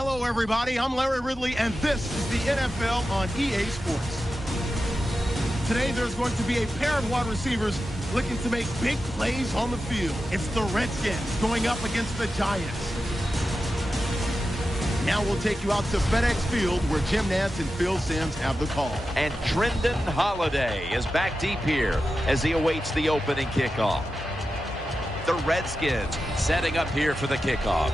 Hello, everybody. I'm Larry Ridley, and this is the NFL on EA Sports. Today, there's going to be a pair of wide receivers looking to make big plays on the field. It's the Redskins going up against the Giants. Now we'll take you out to FedEx Field, where Jim Nantz and Phil Simms have the call. And Trendon Holiday is back deep here as he awaits the opening kickoff. The Redskins setting up here for the kickoff.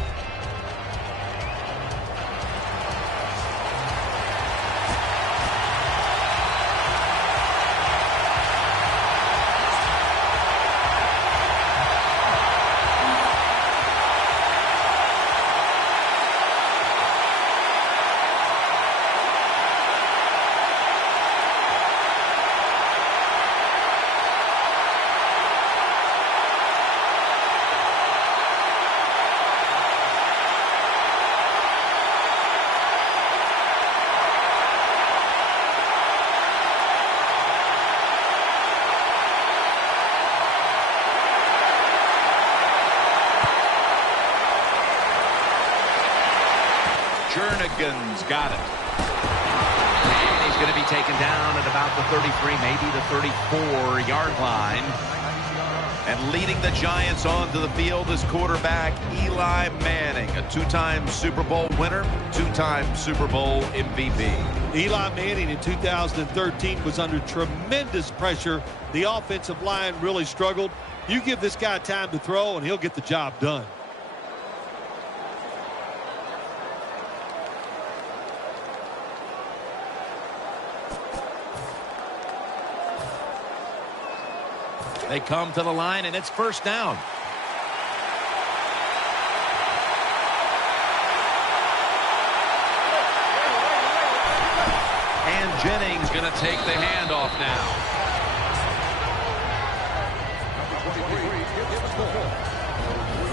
Jernigan's got it. And he's going to be taken down at about the 33, maybe the 34-yard line. And leading the Giants onto the field is quarterback Eli Manning, a two-time Super Bowl winner, two-time Super Bowl MVP. Eli Manning in 2013 was under tremendous pressure. The offensive line really struggled. You give this guy time to throw, and he'll get the job done. They come to the line, and it's first down. And Jennings going to take the handoff now.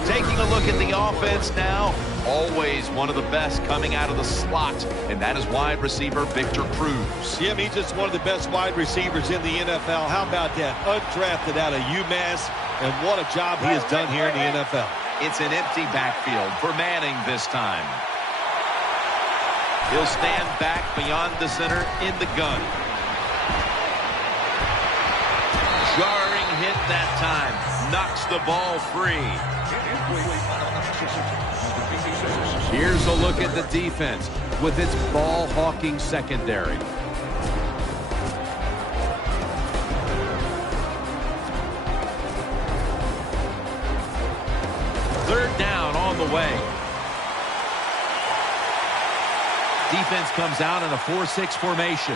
Taking a look at the offense now. Always one of the best coming out of the slot, and that is wide receiver Victor Cruz. Jim, he's just one of the best wide receivers in the NFL. How about that? Undrafted out of UMass, and what a job he has done here in the NFL. It's an empty backfield for Manning this time. He'll stand back beyond the center in the gun. Jarring hit that time. Knocks the ball free. Here's a look at the defense with its ball-hawking secondary. Third down on the way. Defense comes out in a 4-6 formation.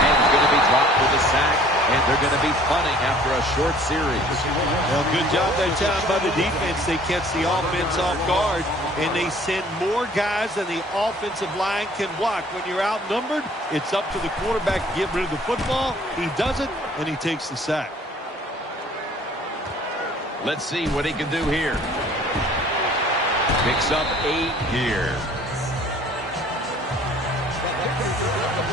And he's going to be dropped for the sack. And they're going to be punting after a short series. Well, good job that time by the defense. They catch the offense off guard, and they send more guys than the offensive line can block. When you're outnumbered, it's up to the quarterback to get rid of the football. He does it, and he takes the sack. Let's see what he can do here. Picks up 8 here.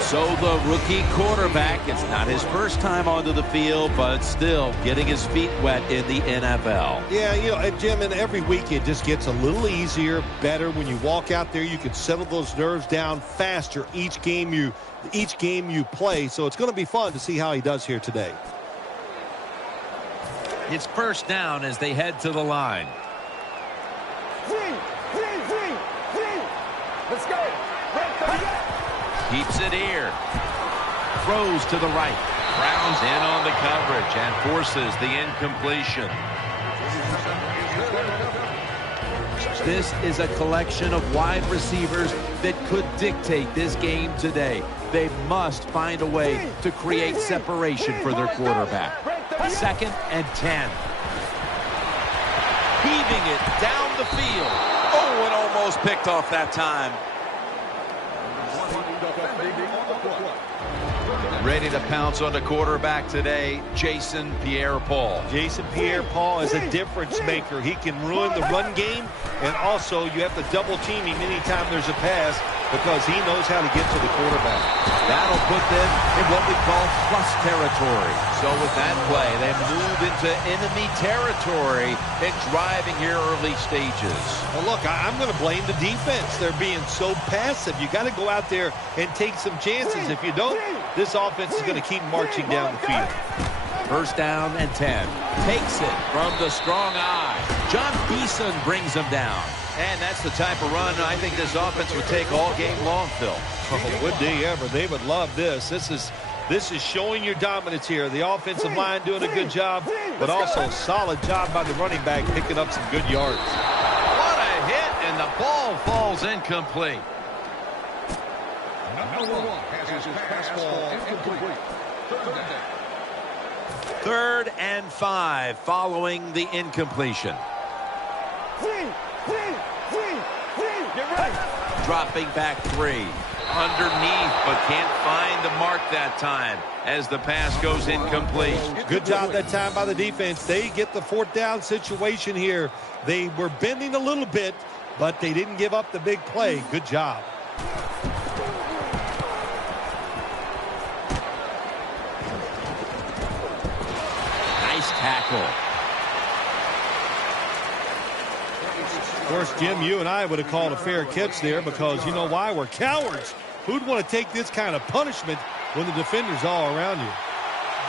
So the rookie quarterback, it's not his first time onto the field, but still getting his feet wet in the NFL. Yeah, you know, Jim, and every week it just gets a little easier, better. When you walk out there, you can settle those nerves down faster each game you play. So it's going to be fun to see how he does here today. It's first down as they head to the line. Let's go. Keeps it here. Throws to the right. Browns in on the coverage and forces the incompletion. This is a collection of wide receivers that could dictate this game today. They must find a way to create separation for their quarterback. 2nd and 10. Heaving it down the field. Oh, and almost picked off that time. Ready to pounce on the quarterback today, Jason Pierre-Paul. Jason Pierre-Paul is a difference maker. He can ruin the run game, and also you have to double team him anytime there's a pass. because he knows how to get to the quarterback. That'll put them in what we call plus territory. So with that play, they move into enemy territory and driving here early stages. Well, look, I'm going to blame the defense. They're being so passive. You got to go out there and take some chances. If you don't, this offense is going to keep marching down the field. First down and 10. Takes it from the strong eye. John Beeson brings him down. And that's the type of run I think this offense would take all game long, Phil. Oh, would they ever? They would love this. This is showing your dominance here. The offensive line doing a good job, but also a solid job by the running back picking up some good yards. What a hit, and the ball falls incomplete. Number 1 has his pass ball incomplete. Third and 5 following the incompletion. Dropping back 3. Underneath, but can't find the mark that time as the pass goes incomplete. Good job that time by the defense. They get the 4th down situation here. They were bending a little bit, but they didn't give up the big play. Good job. Nice tackle. Of course, Jim, you and I would have called a fair catch there because you know why? We're cowards. Who'd want to take this kind of punishment when the defender's all around you?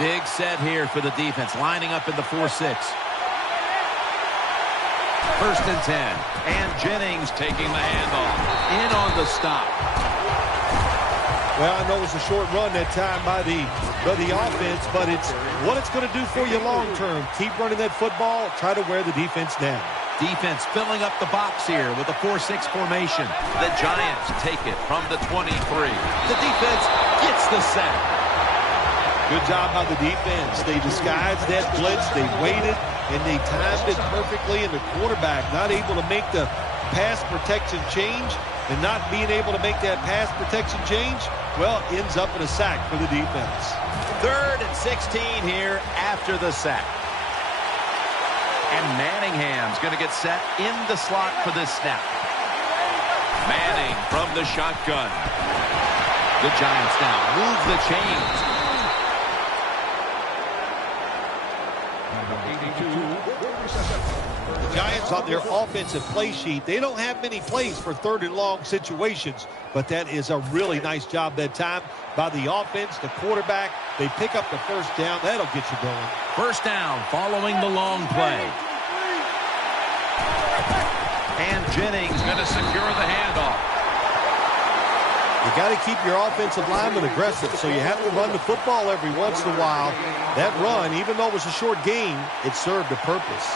Big set here for the defense, lining up in the 4-6. First and 10. And Jennings taking the handoff. In on the stop. Well, I know it was a short run that time by the offense, but it's what it's going to do for you long term. Keep running that football. Try to wear the defense down. Defense filling up the box here with a 4-6 formation. The Giants take it from the 23. The defense gets the sack. Good job by the defense. They disguised that blitz. They waited, and they timed it perfectly. And the quarterback not able to make the pass protection change, and not being able to make that pass protection change, well, ends up in a sack for the defense. Third and 16 here after the sack. And Manningham's going to get set in the slot for this snap. Manning from the shotgun. The Giants now move the chains. The Giants on their offensive play sheet, they don't have many plays for 3rd and long situations, but that is a really nice job that time by the offense, the quarterback. They pick up the 1st down. That'll get you going. First down following the long play. And Jennings going to secure the handoff. You got to keep your offensive lineman aggressive, so you have to run the football every once in a while. That run, even though it was a short game, it served a purpose.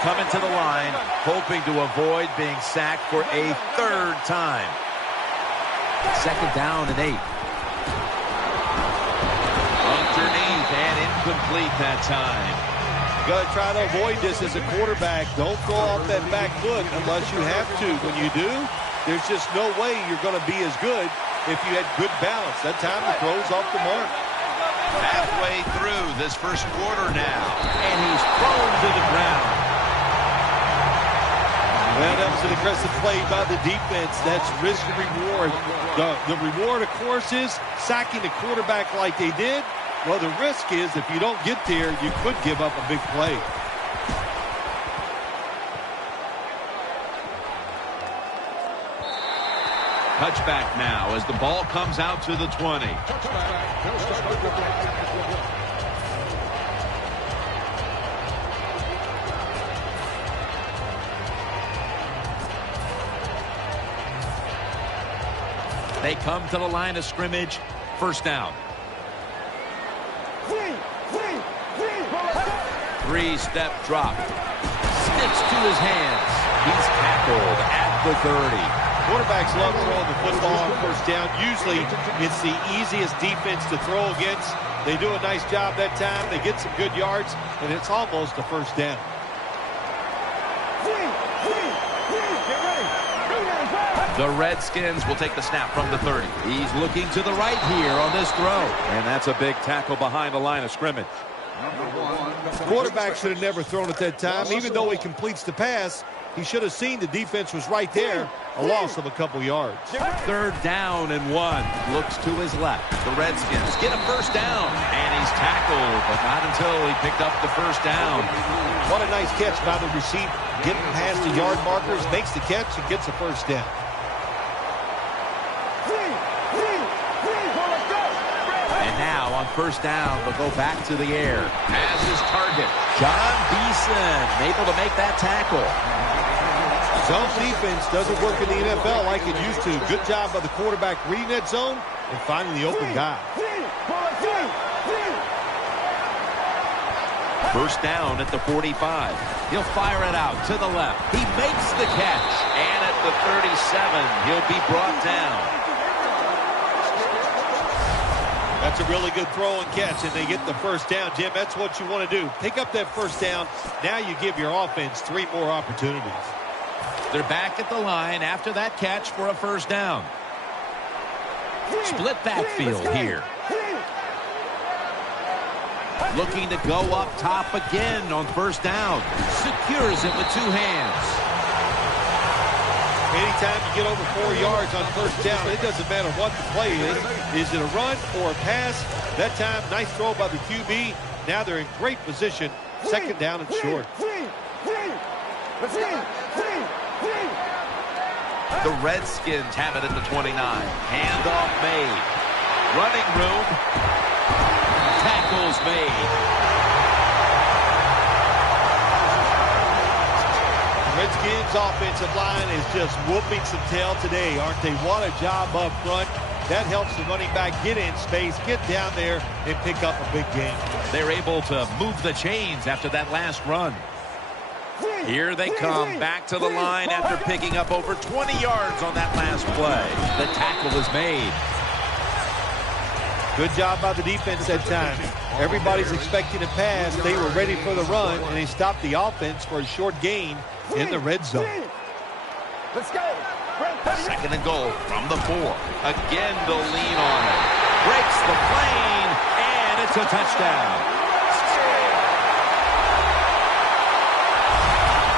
Coming to the line, hoping to avoid being sacked for a 3rd time. 2nd down and 8. Underneath and incomplete that time. You got to try to avoid this as a quarterback. Don't go off that back foot unless you have to. When you do, there's just no way you're going to be as good if you had good balance. That time the throw's off the mark. Halfway through this first quarter now. And he's thrown to the ground. Well, that was an aggressive play by the defense. That's risk and reward. The reward, of course, is sacking the quarterback like they did. Well, the risk is if you don't get there, you could give up a big play. Touchback now as the ball comes out to the 20. They come to the line of scrimmage. First down. 3-step drop. Sticks to his hands. He's tackled at the 30. Quarterbacks love throwing the football on 1st down. Usually, it's the easiest defense to throw against. They do a nice job that time. They get some good yards, and it's almost a 1st down. The Redskins will take the snap from the 30. He's looking to the right here on this throw. And that's a big tackle behind the line of scrimmage. Quarterback should have never thrown at that time. Even though he completes the pass, He should have seen the defense was right there. A loss of a couple yards. 3rd down and 1. Looks to his left. The Redskins get a first down. And he's tackled, but not until he picked up the first down. What a nice catch by the receiver. Getting past the yard markers, makes the catch, and gets a first down. And now on first down, they'll go back to the air. As his target, John Beeson, able to make that tackle. Zone defense doesn't work in the NFL like it used to. Good job by the quarterback reading that zone and finding the open guy. First down at the 45. He'll fire it out to the left. He makes the catch. And at the 37, he'll be brought down. That's a really good throw and catch, and they get the first down. Jim, that's what you want to do. Pick up that first down. Now you give your offense 3 more opportunities. They're back at the line after that catch for a first down. Split backfield here. Looking to go up top again on first down. Secures it with 2 hands. Anytime you get over 4 yards on first down, it doesn't matter what the play is. Is it a run or a pass? That time, nice throw by the QB. Now they're in great position. 2nd down and short. The Redskins have it at the 29. Handoff made. Running room. Tackles made. Redskins offensive line is just whooping some tail today, aren't they? What a job up front. That helps the running back get in space, get down there, and pick up a big game. They're able to move the chains after that last run. Here they come back to the line after picking up over 20 yards on that last play. The tackle is made. Good job by the defense that time. Everybody's expecting a pass. They were ready for the run, and they stopped the offense for a short gain in the red zone. Let's go. 2nd and goal from the 4. Again, they'll lean on it. Breaks the plane, and it's a touchdown.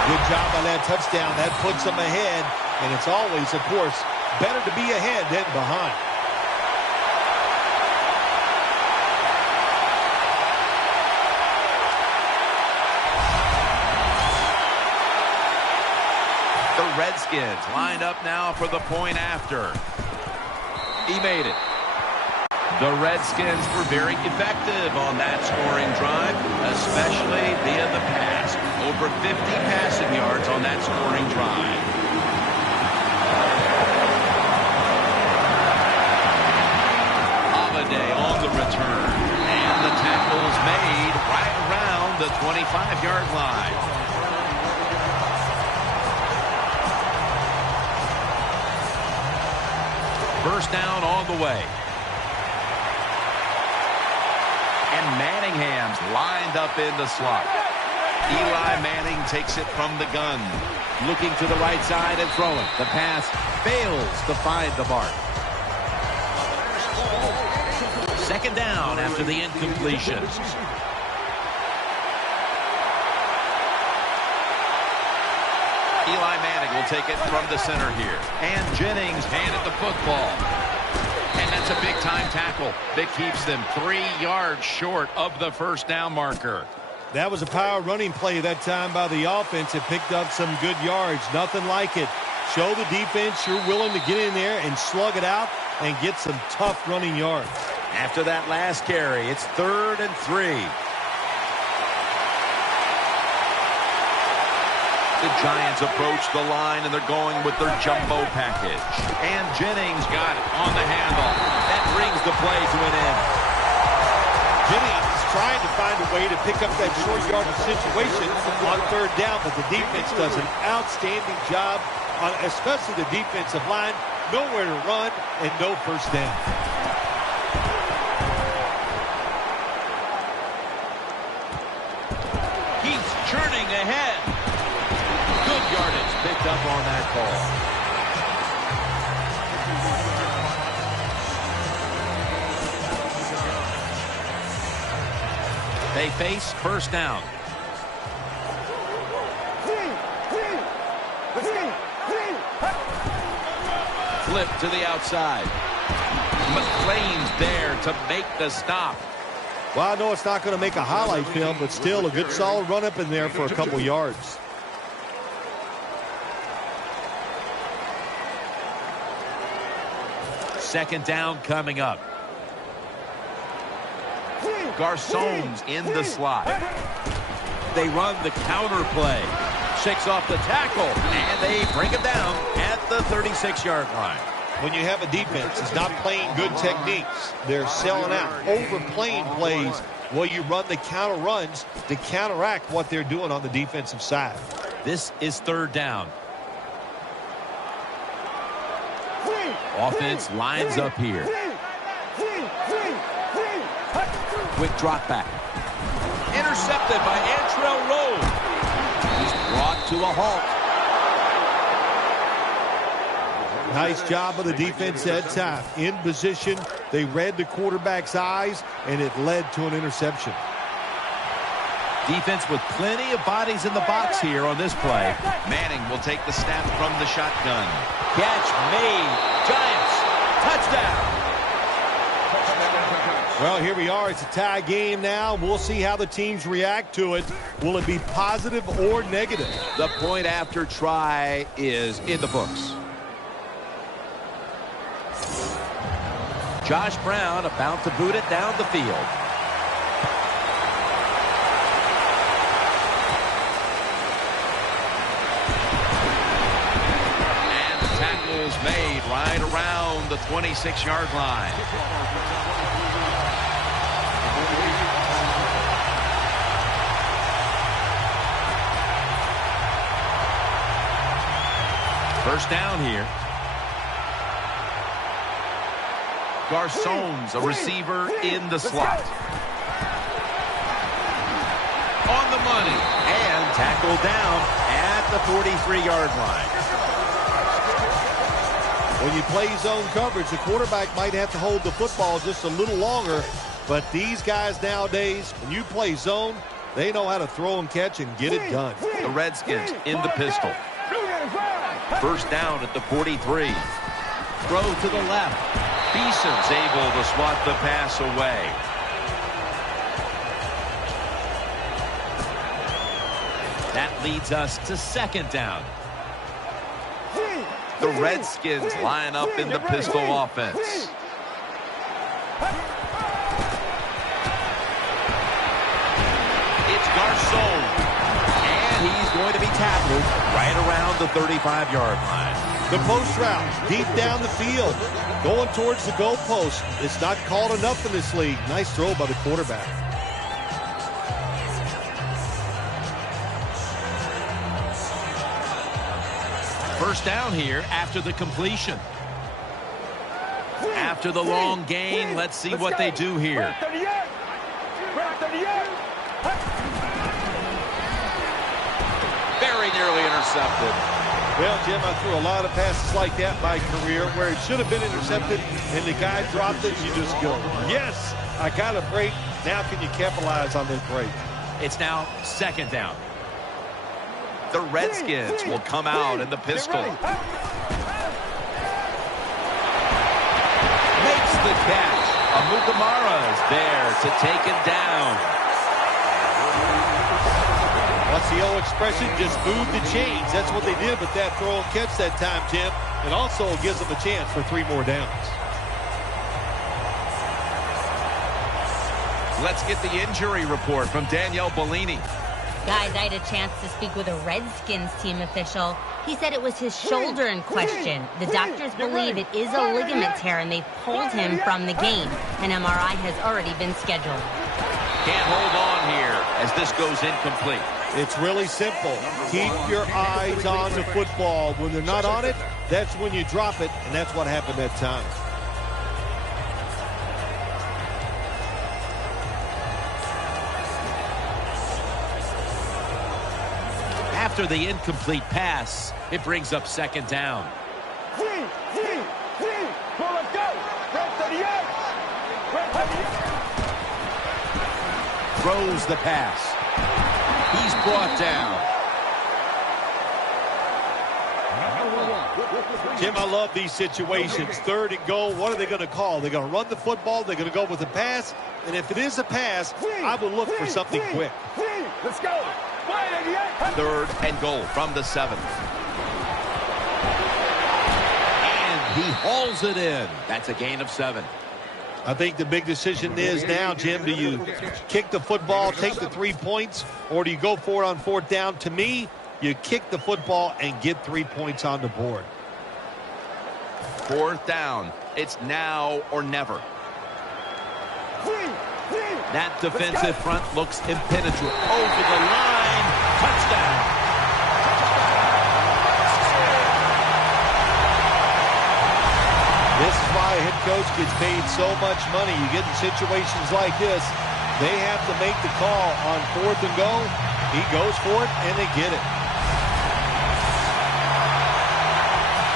Good job on that touchdown. That puts them ahead, and it's always, of course, better to be ahead than behind. The Redskins lined up now for the point after. He made it. The Redskins were very effective on that scoring drive, especially via the pass. Over 50 passing yards on that scoring drive. Holiday on the return. And the tackle is made right around the 25-yard line. First down on the way. And Manningham's lined up in the slot. Eli Manning takes it from the gun. Looking to the right side and throwing. The pass fails to find the mark. 2nd down after the incompletion. Eli Manning will take it from the center here. And Jennings handed the football. And that's a big-time tackle that keeps them 3 yards short of the first down marker. That was a power running play that time by the offense. It picked up some good yards. Nothing like it. Show the defense you're willing to get in there and slug it out and get some tough running yards. After that last carry, it's 3rd and 3. The Giants approach the line, and they're going with their jumbo package. And Jennings got it on the handoff. That brings the play to an end. Jennings is trying to find a way to pick up that short yardage situation on 3rd down, but the defense does an outstanding job, on especially the defensive line. Nowhere to run and no first down. He's churning ahead. Good yardage picked up on that call. They face first down. flip to the outside. McClain's there to make the stop. Well, I know it's not going to make a highlight film, but still a good solid run up in there for a couple yards. Second down coming up. Garcon's in the slot. They run the counter play. Shakes off the tackle, and they bring him down at the 36-yard line. When you have a defense that's not playing good techniques, they're selling out, overplaying plays while you run the counter runs to counteract what they're doing on the defensive side. This is third down. Offense lines up here. Quick drop back. Intercepted by Antrell Rowe. He's brought to a halt. Nice job of the defense that time. In position, they read the quarterback's eyes, and it led to an interception. Defense with plenty of bodies in the box here on this play. Manning will take the snap from the shotgun. Catch made. Giants, touchdown. Well, here we are. It's a tie game now. We'll see how the teams react to it. Will it be positive or negative? The point after try is in the books. Josh Brown about to boot it down the field. And the tackle is made right around the 26-yard line. First down here. Garcon's a receiver in the slot. On the money. And tackled down at the 43-yard line. When you play zone coverage, the quarterback might have to hold the football just a little longer. But these guys nowadays, when you play zone, they know how to throw and catch and get it done. The Redskins in the pistol. First down at the 43. Throw to the left. Beeson's able to swat the pass away. That leads us to second down. The Redskins line up in the pistol offense. It's Garcon. And he's going to be tackled right around the 35-yard line. The post route, deep down the field, going towards the goalpost. It's not called enough in this league. Nice throw by the quarterback. First down here after the completion. After the long gain, let's see what they do here. Very nearly intercepted. Well, Jim, I threw a lot of passes like that in my career where it should have been intercepted and the guy dropped it and you just go, yes, I got a break. Now can you capitalize on that break? It's now second down. The Redskins will come out in the pistol. Makes the catch. Amukamara is there to take it down. What's the old expression? Just move the chains. That's what they did with that throw and catch that time, Tim. It also gives them a chance for 3 more downs. Let's get the injury report from Danielle Bellini. Guys, I had a chance to speak with a Redskins team official. He said it was his shoulder in question. The doctors believe it is a ligament tear, and they've pulled him from the game. An MRI has already been scheduled. Can't hold on here as this goes incomplete. It's really simple. Keep your eyes on the football. When they're not on it, that's when you drop it, and that's what happened that time. After the incomplete pass, it brings up second down. Throws the pass. He's brought down. Jim, I love these situations. 3rd and goal, what are they going to call? They're going to run the football, they're going to go with a pass, and if it is a pass, I will look for something quick. Let's go. 3rd and goal from the 7. And he hauls it in. That's a gain of 7. I think the big decision is now, Jim, do you kick the football, take the 3 points, or do you go for it on 4th down? To me, you kick the football and get 3 points on the board. 4th down. It's now or never. That defensive front looks impenetrable. Over the line. Touchdown. This is why a head coach gets paid so much money. You get in situations like this, they have to make the call on 4th and goal. He goes for it, and they get it.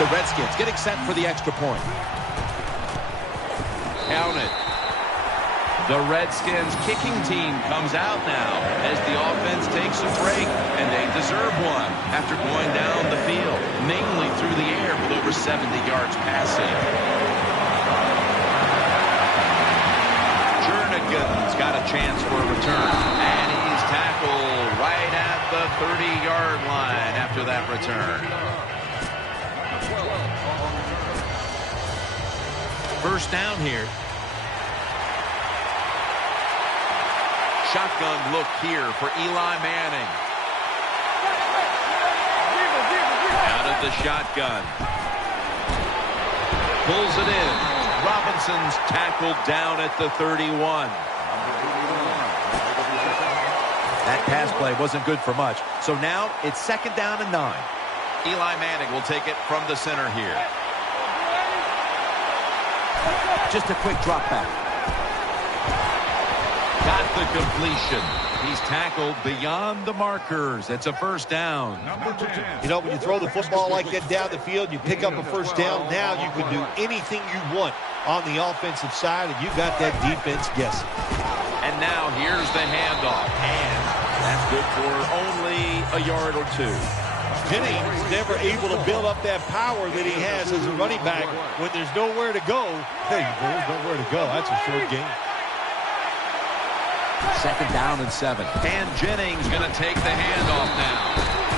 The Redskins getting set for the extra point. Count it. The Redskins kicking team comes out now as the offense takes a break, and they deserve one after going down the field, mainly through the air with over 70 yards passing. Jernigan's got a chance for a return, and he's tackled right at the 30-yard line after that return. 1st down here. Shotgun look here for Eli Manning. Out of the shotgun. Pulls it in. Robinson's tackled down at the 31. That pass play wasn't good for much. So now it's 2nd down and 9. Eli Manning will take it from the center here. Just a quick drop back. Got the completion. He's tackled beyond the markers. It's a 1st down. You know, when you throw the football like that down the field, you pick up a 1st down. Now you can do anything you want on the offensive side, and you got that defense guessing. And now here's the handoff. And that's good for only a yard or 2. Jennings never able to build up that power that he has as a running back. When there's nowhere to go, hey, there's nowhere to go. That's a short game. 2nd down and 7. And Jennings going to take the handoff now.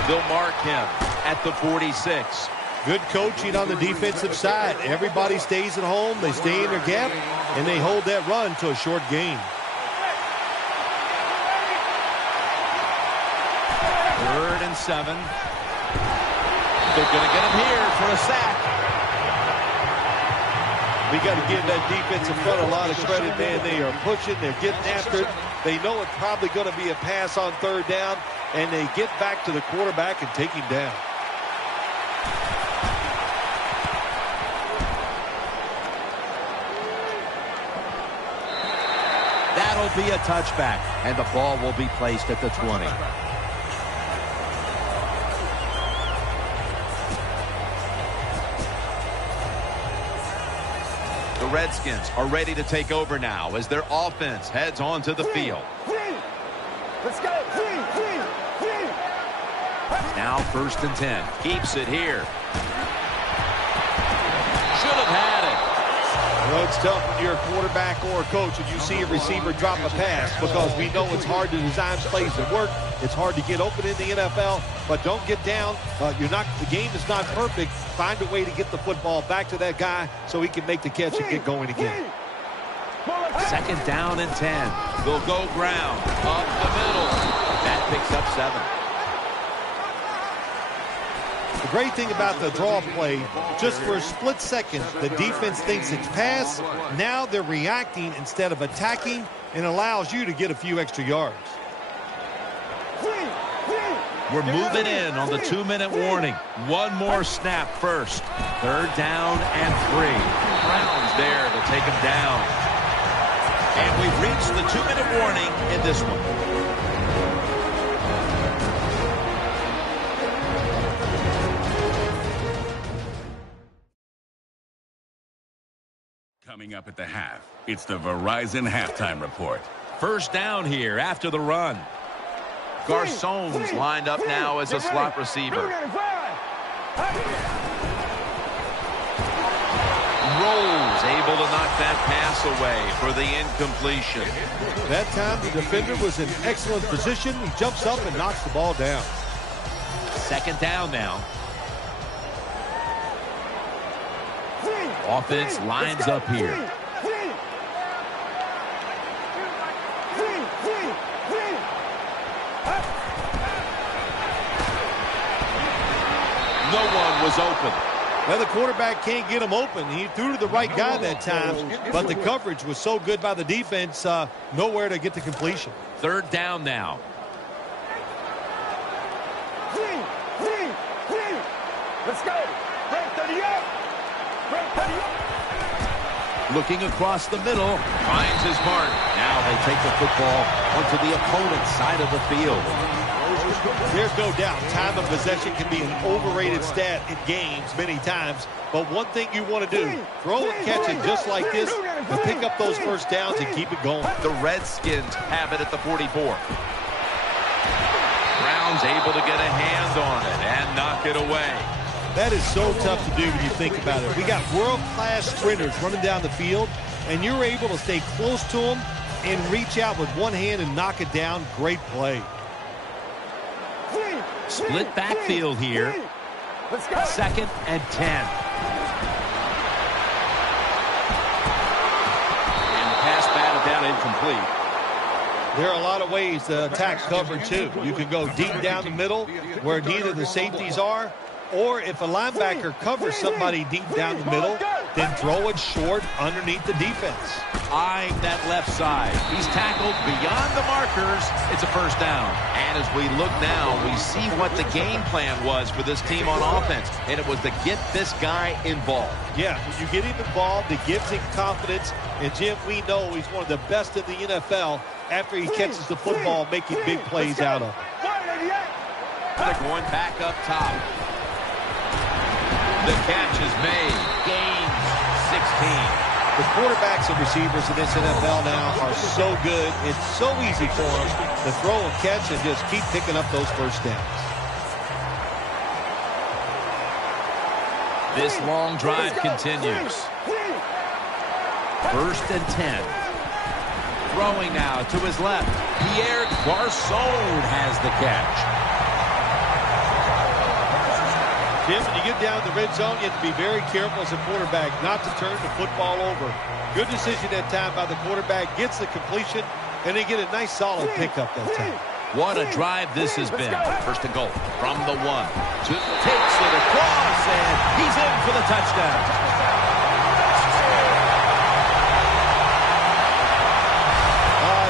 They'll mark him at the 46. Good coaching on the defensive side. Everybody stays at home. They stay in their gap, and they hold that run to a short gain. 3rd and 7. They're going to get him here for a sack. We got to give that defensive front a lot of credit, man. They are pushing. They're getting after it. They know it's probably going to be a pass on 3rd down, and they get back to the quarterback and take him down. That'll be a touchback, and the ball will be placed at the 20. The Redskins are ready to take over now as their offense heads onto the field. Let's go. Now 1st and 10. Keeps it here. Should have had it. Well, it's tough when you're a quarterback or a coach and you see a receiver drop a pass, because we know it's hard to design plays that work. It's hard to get open in the NFL, but don't get down. The game is not perfect. Find a way to get the football back to that guy so he can make the catch and get going again. 2nd down and 10. They'll go ground up the middle. That picks up 7. The great thing about the draw play, just for a split second, the defense thinks it's pass. Now they're reacting instead of attacking, and allows you to get a few extra yards. We're moving in on the 2-minute warning. One more snap first. 3rd down and 3. Brown's there to take him down. And we've reached the 2-minute warning in this one. Coming up at the half, it's the Verizon Halftime Report. 1st down here after the run. Garçon's lined up now as a slot receiver. throws, able to knock that pass away for the incompletion. That time the defender was in excellent position. He jumps up and knocks the ball down. Second down now. Offense lines up here. No one was open. Well, the quarterback can't get him open. He threw to the right guy that time, but the coverage was so good by the defense, nowhere to get the completion. Third down now. Let's go. Break 30 up. Break 30 up. Looking across the middle, finds his mark. Now they take the football onto the opponent's side of the field. There's no doubt time of possession can be an overrated stat in games many times, but one thing you want to do, throw and catch it just like this and pick up those first downs and keep it going. The Redskins have it at the 44. Brown's able to get a hand on it and knock it away. That is so tough to do when you think about it. We got world-class sprinters running down the field, and you're able to stay close to them and reach out with one hand and knock it down. Great play. Split backfield here. Second and 10. And the pass batted down incomplete. There are a lot of ways to attack cover, too. You can go deep down the middle where neither the safeties are, or if a linebacker covers somebody deep down the middle, then throw it short underneath the defense. Eyeing that left side. He's tackled beyond the markers. It's a first down. And as we look now, we see what the game plan was for this team on offense. And it was to get this guy involved. Yeah, when you get him involved, it gives him confidence. And, Jim, we know he's one of the best in the NFL after he catches the football, making big plays out of it. They're going back up top. The catch is made. Gains 16. The quarterbacks and receivers in this NFL now are so good. It's so easy for them to throw and catch and just keep picking up those first downs. This long drive continues. First and 10. Throwing now to his left. Pierre Garçon has the catch. Jim, when you get down in the red zone, you have to be very careful as a quarterback not to turn the football over. Good decision that time by the quarterback. Gets the completion, and they get a nice solid pickup that time. What a drive this has been. First and goal from the 1. Takes it across, and he's in for the touchdown.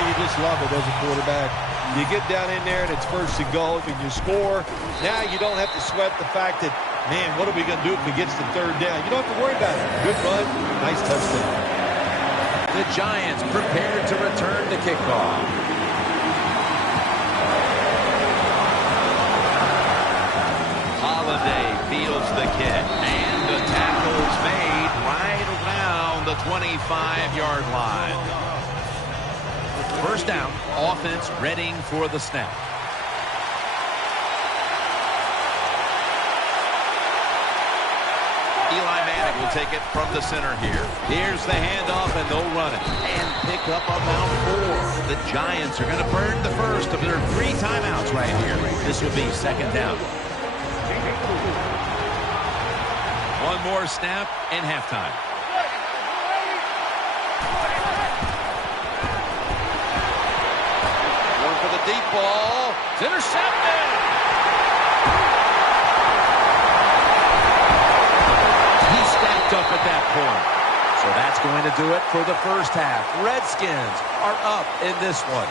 You just love it as a quarterback. You get down in there, and it's first and goal, and you score. Now you don't have to sweat the fact that, man, what are we going to do if he gets the third down? You don't have to worry about it. Good run, nice touchdown. The Giants prepared to return the kickoff. Holiday fields the kick, and the tackle's made right around the 25-yard line. First down, offense readying for the snap. Eli Manning will take it from the center here. Here's the handoff, and they'll run it. And pick up about 4. The Giants are going to burn the first of their 3 timeouts right here. This will be second down. One more snap and halftime. Deep ball. It's intercepted. He stacked up at that point. So that's going to do it for the first half. Redskins are up in this one.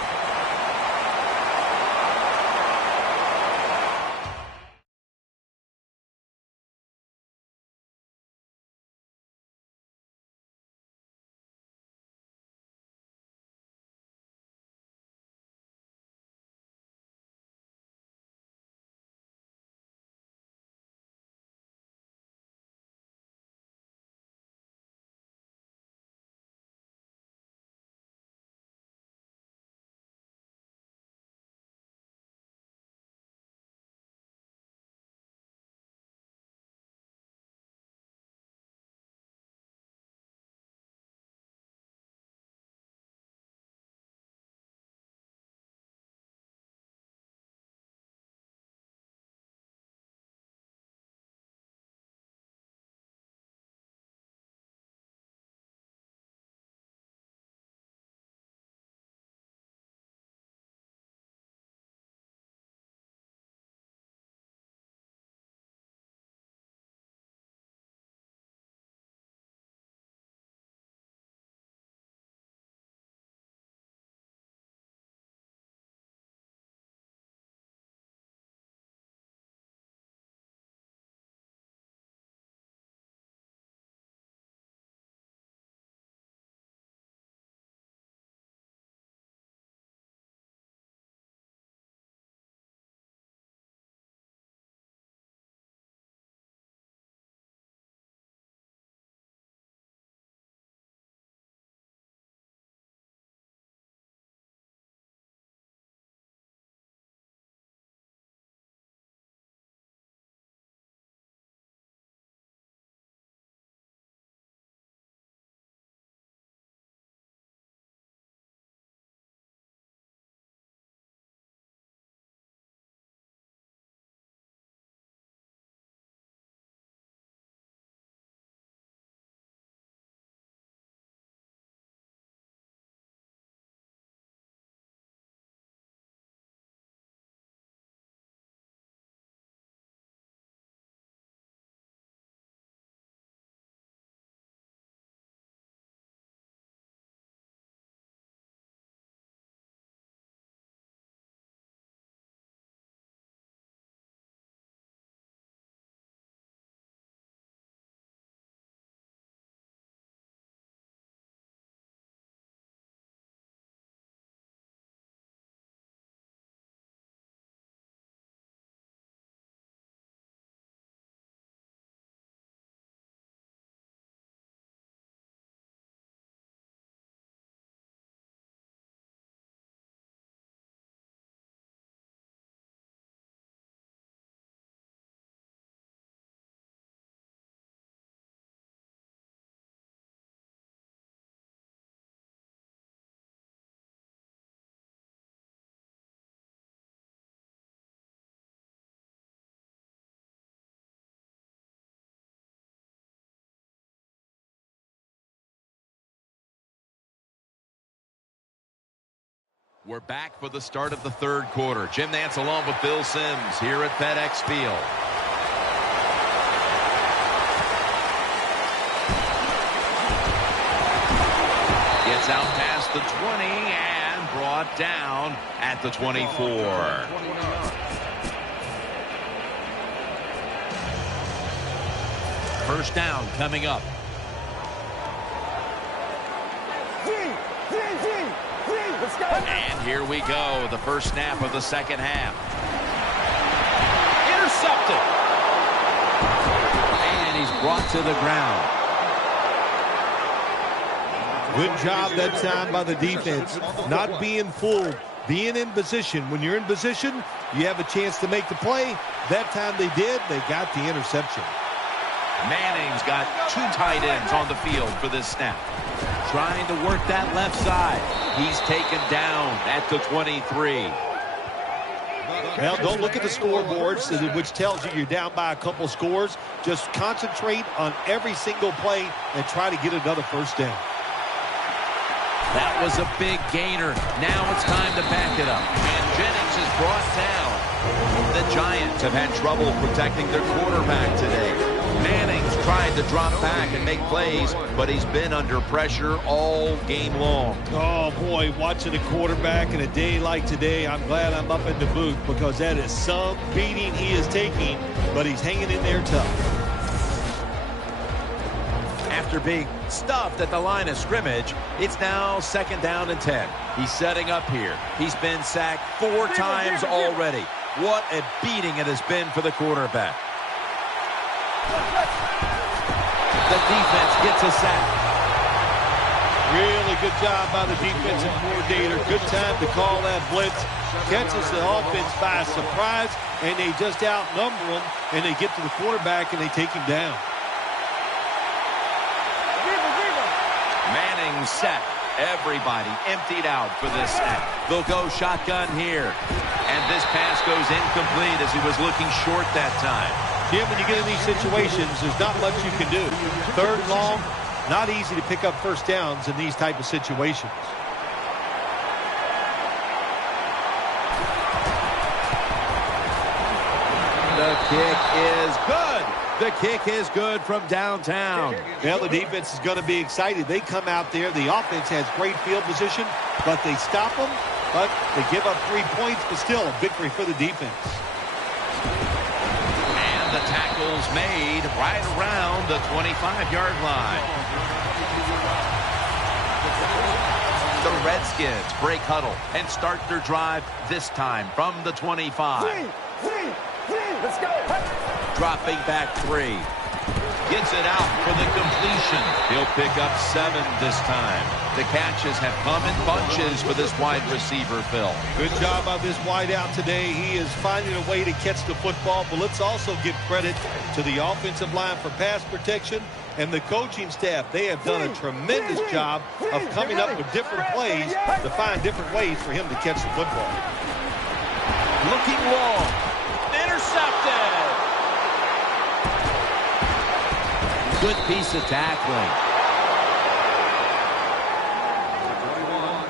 We're back for the start of the third quarter. Jim Nantz along with Bill Sims here at FedEx Field. Gets out past the 20 and brought down at the 24. First down coming up. And here we go, the first snap of the second half. Intercepted. And he's brought to the ground. Good job that time by the defense. Not being fooled, being in position. When you're in position, you have a chance to make the play. That time they did, they got the interception. Manning's got two tight ends on the field for this snap. Trying to work that left side. He's taken down at the 23. Well, don't look at the scoreboards, which tells you you're down by a couple scores. Just concentrate on every single play and try to get another first down. That was a big gainer. Now it's time to back it up. And Jennings is brought down. The Giants have had trouble protecting their quarterback today. Manning's tried to drop back and make plays, but he's been under pressure all game long. Oh, boy, watching a quarterback in a day like today, I'm glad I'm up in the booth because that is some beating he is taking, but he's hanging in there tough. After being stuffed at the line of scrimmage, it's now second down and 10. He's setting up here. He's been sacked 4 times already. What a beating it has been for the quarterback. The defense gets a sack. Really good job by the defensive coordinator. Good time to call that blitz. Catches the offense by surprise, and they just outnumber them, and they get to the quarterback, and they take him down. Manning set. Everybody emptied out for this snap. They'll go shotgun here. And this pass goes incomplete as he was looking short that time. Jim, when you get in these situations, there's not much you can do. Third and long, not easy to pick up first downs in these type of situations. The kick is good. The kick is good from downtown. Well, the defense is going to be excited. They come out there. The offense has great field position, but they stop them. But they give up 3 points, but still a victory for the defense. And the tackle's made right around the 25-yard line. The Redskins break huddle and start their drive this time from the 25. Let's go. Dropping back 3. Gets it out for the completion. He'll pick up 7 this time. The catches have come in bunches for this wide receiver, Phil. Good job by this wide out today. He is finding a way to catch the football, but let's also give credit to the offensive line for pass protection and the coaching staff. They have done a tremendous job of coming up with different plays to find different ways for him to catch the football. Looking long. Intercepted. Good piece of tackling.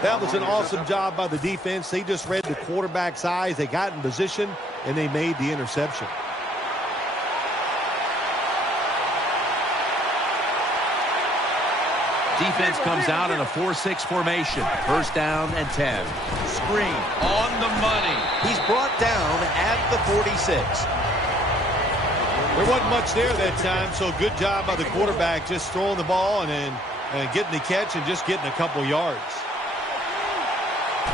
That was an awesome job by the defense. They just read the quarterback's eyes. They got in position, and they made the interception. Defense comes out in a 4-6 formation. First down and 10. Screen on the money. He's brought down at the 46. There wasn't much there that time, so good job by the quarterback just throwing the ball and getting the catch and just getting a couple yards.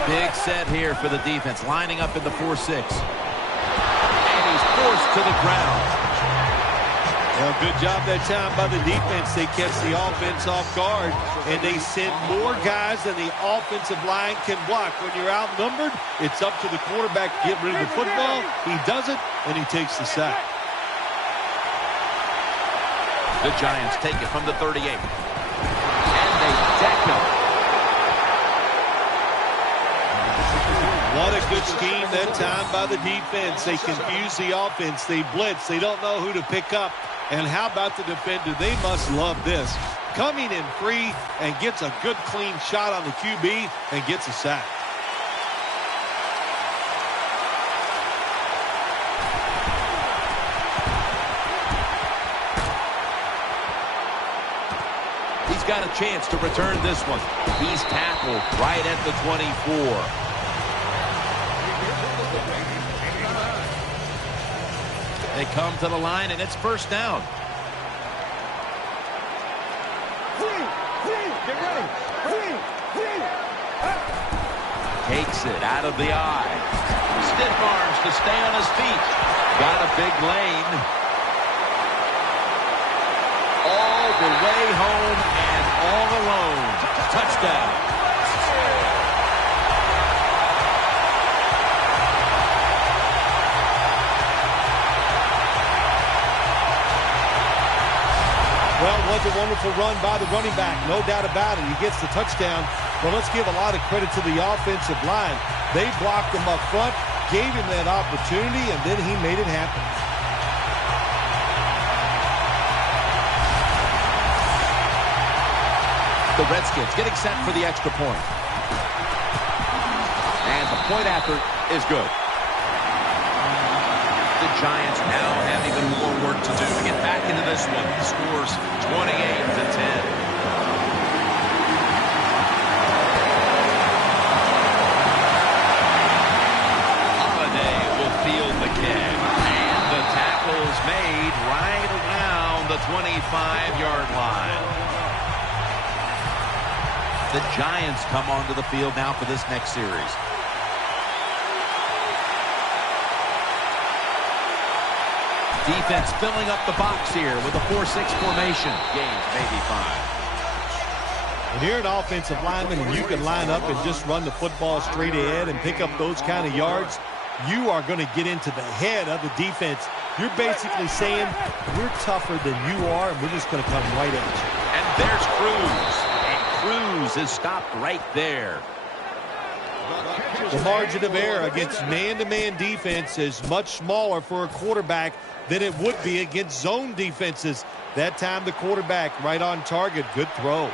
Big set here for the defense, lining up in the 4-6. And he's forced to the ground. Well, good job that time by the defense. They catch the offense off guard, and they send more guys than the offensive line can block. When you're outnumbered, it's up to the quarterback to get rid of the football. He does it, and he takes the sack. The Giants take it from the 38. And they deck him. What a good scheme that time by the defense. They confuse the offense. They blitz. They don't know who to pick up. And how about the defender? They must love this. Coming in free and gets a good clean shot on the QB and gets a sack. got a chance to return this one. He's tackled right at the 24. They come to the line, and it's first down. Get ready. Takes it out of the eye. Stiff arms to stay on his feet. Got a big lane. All the way home and all alone. Touchdown. Well, it was a wonderful run by the running back, no doubt about it. He gets the touchdown. But let's give a lot of credit to the offensive line. They blocked him up front, gave him that opportunity, and then he made it happen. The Redskins getting set for the extra point. And the point effort is good. The Giants now have even more work to do to get back into this one. Scores 28-10. And the tackle is made right around the 25-yard line. The Giants come onto the field now for this next series. Defense filling up the box here with a 4-6 formation. Gains maybe 5. When you're an offensive lineman and you can line up and just run the football straight ahead and pick up those kind of yards, you are going to get into the head of the defense. You're basically saying, we're tougher than you are, and we're just going to come right at you. And there's Cruz. And Cruz is stopped right there. The margin of error against man-to-man defense is much smaller for a quarterback than it would be against zone defenses. That time the quarterback right on target. Good throw.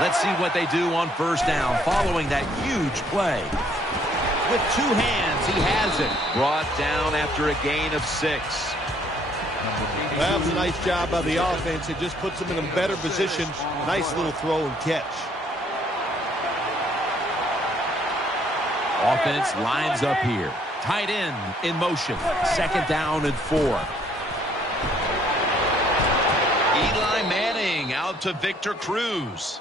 Let's see what they do on first down following that huge play. With two hands, he has it. Brought down after a gain of 6. That was a nice job by the offense. It just puts them in a better position. Nice little throw and catch. Offense lines up here. Tight end in motion. Second down and 4. Eli Manning out to Victor Cruz.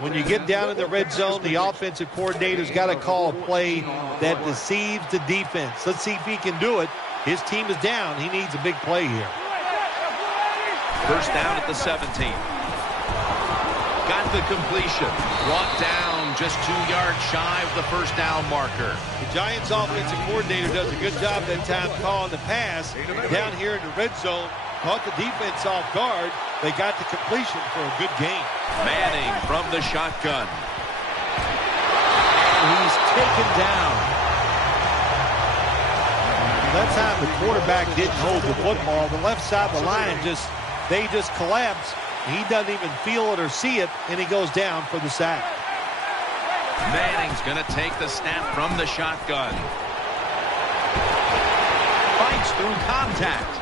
When you get down in the red zone, the offensive coordinator's got to call a play that deceives the defense. Let's see if he can do it. His team is down. He needs a big play here. First down at the 17. Got the completion. Brought down just 2 yards shy of the first down marker. The Giants offensive coordinator does a good job that time calling the pass. Down here in the red zone, caught the defense off guard. They got the completion for a good game. Manning from the shotgun. And he's taken down. That time the quarterback didn't hold the football. The left side of the line they just collapse. He doesn't even feel it or see it, and he goes down for the sack. Manning's going to take the snap from the shotgun. Fights through contact.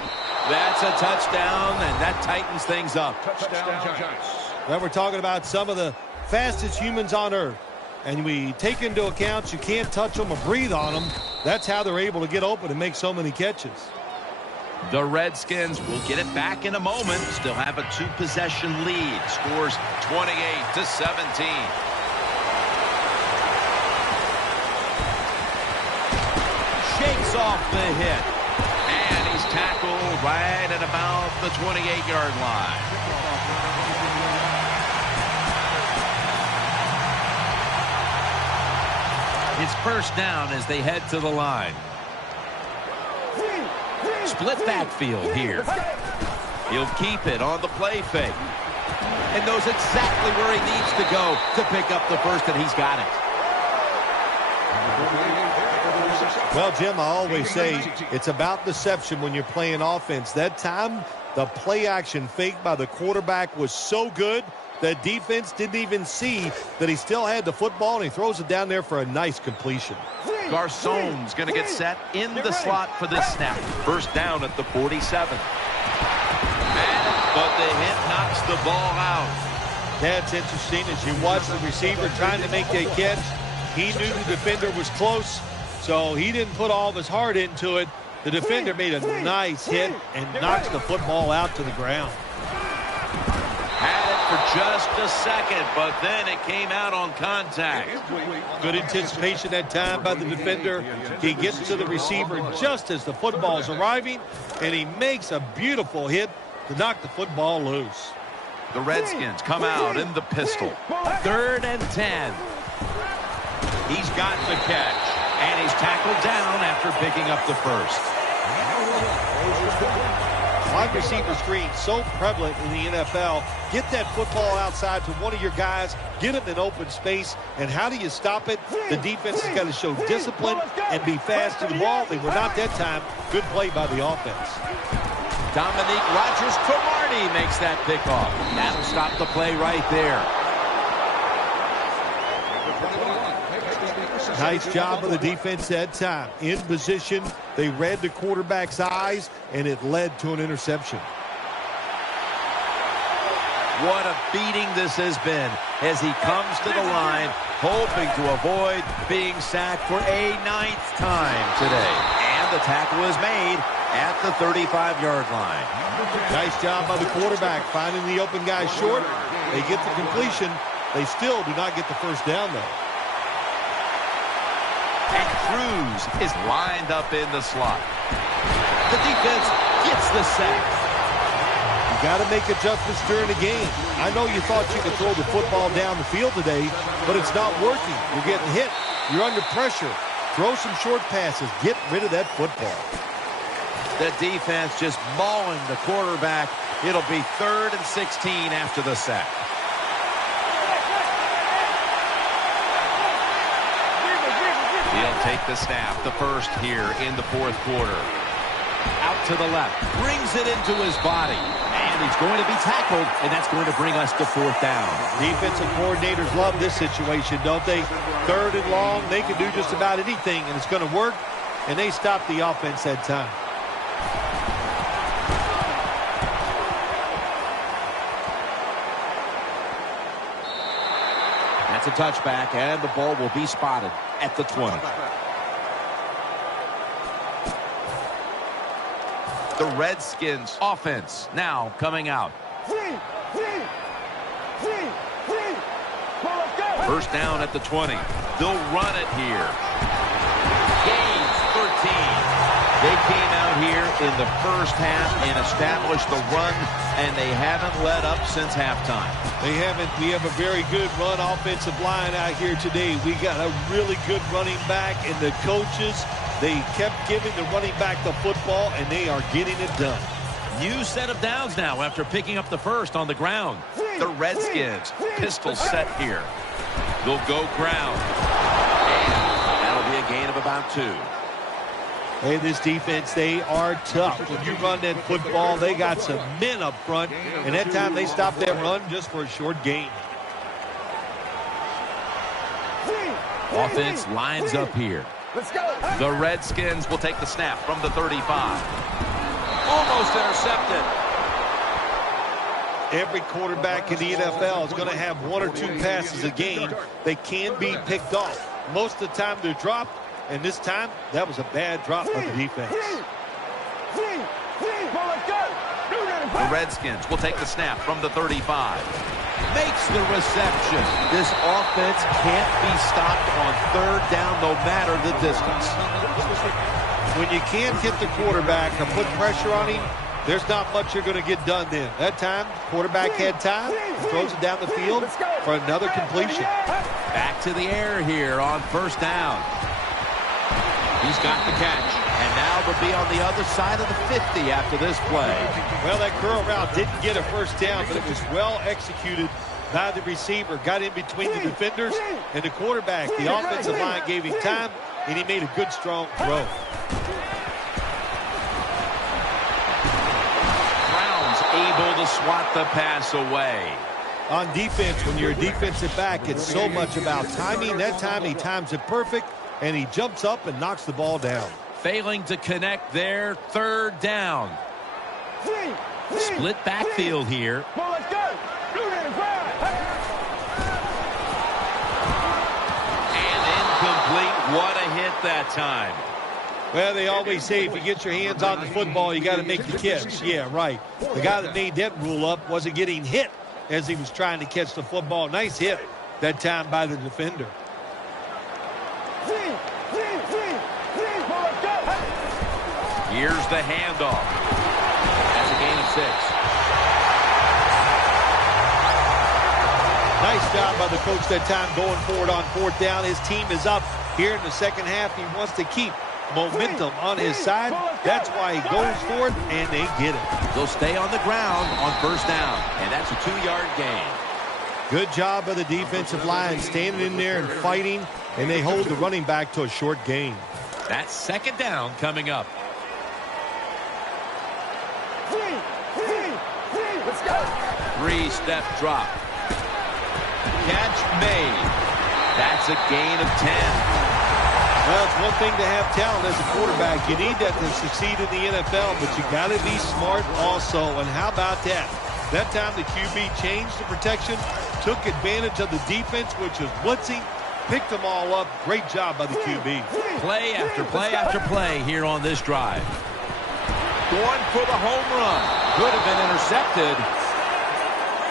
That's a touchdown, and that tightens things up. Touchdown, Giants. Well, we're talking about some of the fastest humans on earth. And we take into account you can't touch them or breathe on them. That's how they're able to get open and make so many catches. The Redskins will get it back in a moment. Still have a 2-possession lead. Scores 28-17. Shakes off the hit. And he's tackled right at about the 28-yard line. It's first down as they head to the line. Split backfield here. He'll keep it on the play fake. And knows exactly where he needs to go to pick up the first, and he's got it. Well, Jim, I always say it's about deception when you're playing offense. That time, the play action fake by the quarterback was so good that defense didn't even see that he still had the football, and he throws it down there for a nice completion. Garcon's going to get set in the slot for this snap. First down at the 47. the hit knocks the ball out. That's interesting. As you watch the receiver trying to make that catch, he knew the defender was close, so he didn't put all of his heart into it. The defender made a nice hit and knocks the football out to the ground. Had it for just a second, but then it came out on contact. Good anticipation that time by the defender. He gets to the receiver just as the football is arriving, and he makes a beautiful hit to knock the football loose. The Redskins come out in the pistol. 3rd and 10. He's got the catch, and he's tackled down after picking up the first. Wide receiver screen so prevalent in the NFL. Get that football outside to one of your guys, get him in open space, and how do you stop it? The defense has got to show discipline and be fast to the ball. They were not that time. Good play by the offense. Dominique Rodgers-Cromartie makes that pickoff. That'll stop the play right there. Nice job of the defense that time. In position, they read the quarterback's eyes, and it led to an interception. What a beating this has been as he comes to the line, hoping to avoid being sacked for a 9th time today. And the tackle is made at the 35-yard line. Nice job by the quarterback, finding the open guy short. They get the completion. They still do not get the first down, though. And Cruz is lined up in the slot. The defense gets the sack. You got to make adjustments during the game. I know you thought you could throw the football down the field today, but it's not working. You're getting hit. You're under pressure. Throw some short passes. Get rid of that football. The defense just mauling the quarterback. It'll be 3rd and 16 after the sack. He'll take the snap, the first here in the 4th quarter. Out to the left, brings it into his body, and he's going to be tackled, and that's going to bring us to 4th down. Defensive coordinators love this situation, don't they? 3rd and long, they can do just about anything, and it's going to work, and they stop the offense that time. That's a touchback, and the ball will be spotted at the 20. The Redskins offense now coming out. First down at the 20. They'll run it here. Gains 13. They came out here in the first half and established the run, and they haven't let up since halftime. They haven't. We have a very good run offensive line out here today. We got a really good running back, and the coaches, they kept giving the running back the football, and they are getting it done. New set of downs now after picking up the first on the ground. The Redskins, pistol set here. They'll go ground, and that'll be a gain of about 2. Hey, this defense, they are tough. When you run that football, they got some men up front, and that time they stopped that run just for a short gain. Offense lines up here. Let's go. The Redskins will take the snap from the 35. Almost intercepted. Every quarterback in the NFL is going to have 1 or 2 passes a game. They can be picked off. Most of the time they're dropped. And this time, that was a bad drop by the defense. The Redskins will take the snap from the 35. Makes the reception. This offense can't be stopped on 3rd down no matter the distance. When you can't hit the quarterback or put pressure on him, there's not much you're going to get done then. That time, quarterback had time, throws it down the field for another completion. Back to the air here on 1st down. He's got the catch, and now they'll be on the other side of the 50 after this play. Well, that curl route didn't get a first down, but it was well executed by the receiver. Got in between the defenders and the quarterback. The offensive line gave him time, and he made a good, strong throw. Brown's able to swat the pass away. On defense, when you're a defensive back, it's so much about timing. That time, he times it perfect. And he jumps up and knocks the ball down. Failing to connect there, 3rd down. Split backfield here. Come on, let's go. Blue to the ground. And incomplete. What a hit that time. Well, they always say if you get your hands on the football, you got to make the catch. Yeah, right. The guy that made that rule up wasn't getting hit as he was trying to catch the football. Nice hit that time by the defender. Here's the handoff. That's a gain of 6. Nice job by the coach that time going forward on 4th down. His team is up here in the second half. He wants to keep momentum on his side. That's why he goes for it, and they get it. They'll stay on the ground on 1st down, and that's a 2-yard gain. Good job by the defensive line standing in there and fighting, and they hold the running back to a short gain. That's 2nd down coming up. Let's go. 3-step drop. Catch made. That's a gain of 10. Well, it's one thing to have talent as a quarterback. You need that to succeed in the NFL, but you got to be smart also. And how about that? That time the QB changed the protection, took advantage of the defense, which was blitzing, picked them all up. Great job by the QB. Play after play after play here on this drive. Going for the home run. Could have been intercepted.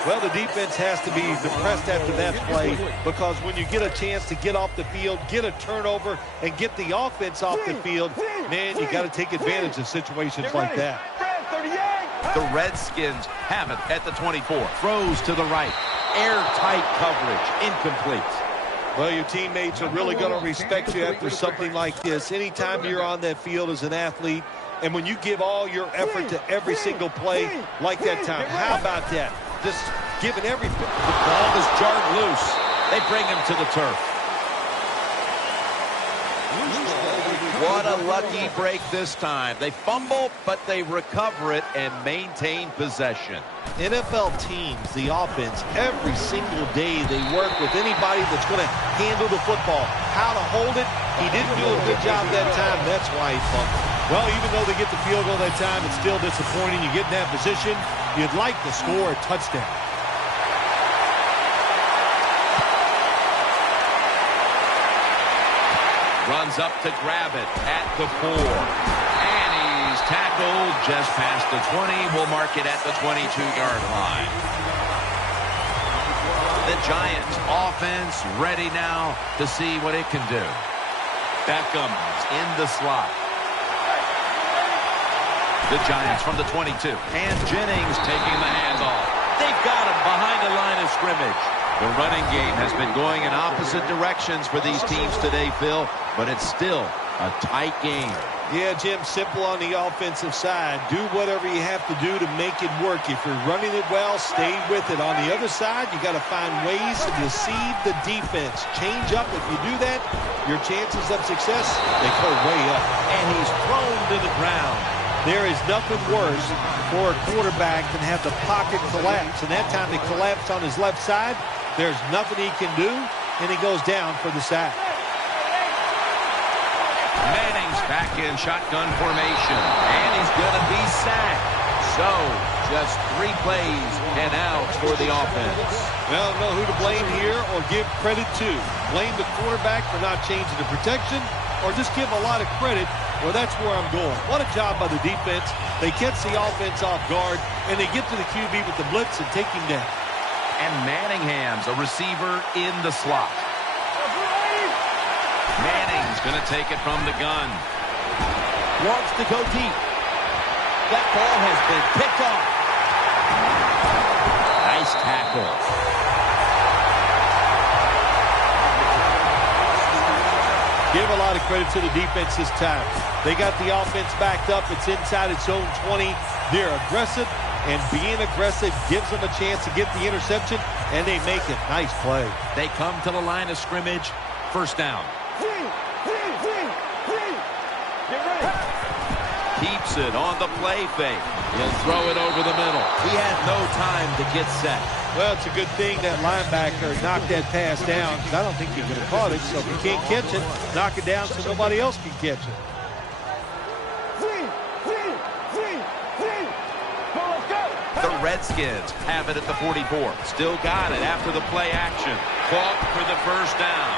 Well, the defense has to be depressed after that play because when you get a chance to get off the field, get a turnover, and get the offense off the field, man, you got to take advantage of situations like that. The Redskins have it at the 24. Throws to the right. Airtight coverage. Incomplete. Well, your teammates are really going to respect you after something like this. Anytime you're on that field as an athlete, and when you give all your effort to every single play like that time, how about that? Just giving every... The ball is jarred loose. They bring him to the turf. What a lucky break this time. They fumble, but they recover it and maintain possession. NFL teams, the offense, every single day they work with anybody that's going to handle the football. How to hold it, he didn't do a good job that time. That's why he fumbled. Well, even though they get the field goal that time, it's still disappointing. You get in that position, you'd like to score a touchdown. Runs up to grab it at the 4. And he's tackled just past the 20. We'll mark it at the 22-yard line. The Giants offense ready now to see what it can do. Beckham's in the slot. The Giants from the 22. And Jennings taking the handoff. They've got him behind the line of scrimmage. The running game has been going in opposite directions for these teams today, Phil, but it's still a tight game. Yeah, Jim, simple on the offensive side. Do whatever you have to do to make it work. If you're running it well, stay with it. On the other side, you got to find ways to deceive the defense. Change up. If you do that, your chances of success, they go way up. And he's thrown to the ground. There is nothing worse for a quarterback than have the pocket collapse. And that time it collapsed on his left side. There's nothing he can do, and he goes down for the sack. Manning's back in shotgun formation, and he's going to be sacked. So, just 3 plays and outs for the offense. Well, I don't know who to blame here or give credit to. Blame the quarterback for not changing the protection, or just give a lot of credit. Well, that's where I'm going. What a job by the defense. They catch the offense off guard, and they get to the QB with the blitz and take him down. And Manningham's a receiver in the slot. Manning's going to take it from the gun. Wants to go deep. That ball has been picked off. Nice tackle. Give a lot of credit to the defense this time. They got the offense backed up. It's inside its own 20. They're aggressive, and being aggressive gives them a chance to get the interception, and they make it. Nice play. They come to the line of scrimmage. 1st down. Keeps it on the play fake. He'll throw it over the middle. He had no time to get set. Well, it's a good thing that linebacker knocked that pass down, because I don't think he could have caught it. So if he can't catch it, knock it down so nobody else can catch it. Redskins have it at the 44. Still got it after the play action. Caught for the first down.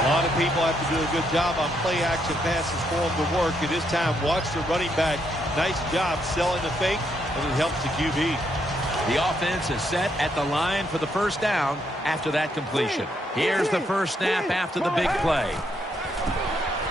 A lot of people have to do a good job on play action passes for them to work. At this time, watch the running back. Nice job selling the fake, and it helps the QB. The offense is set at the line for the first down after that completion. Here's the first snap after the big play.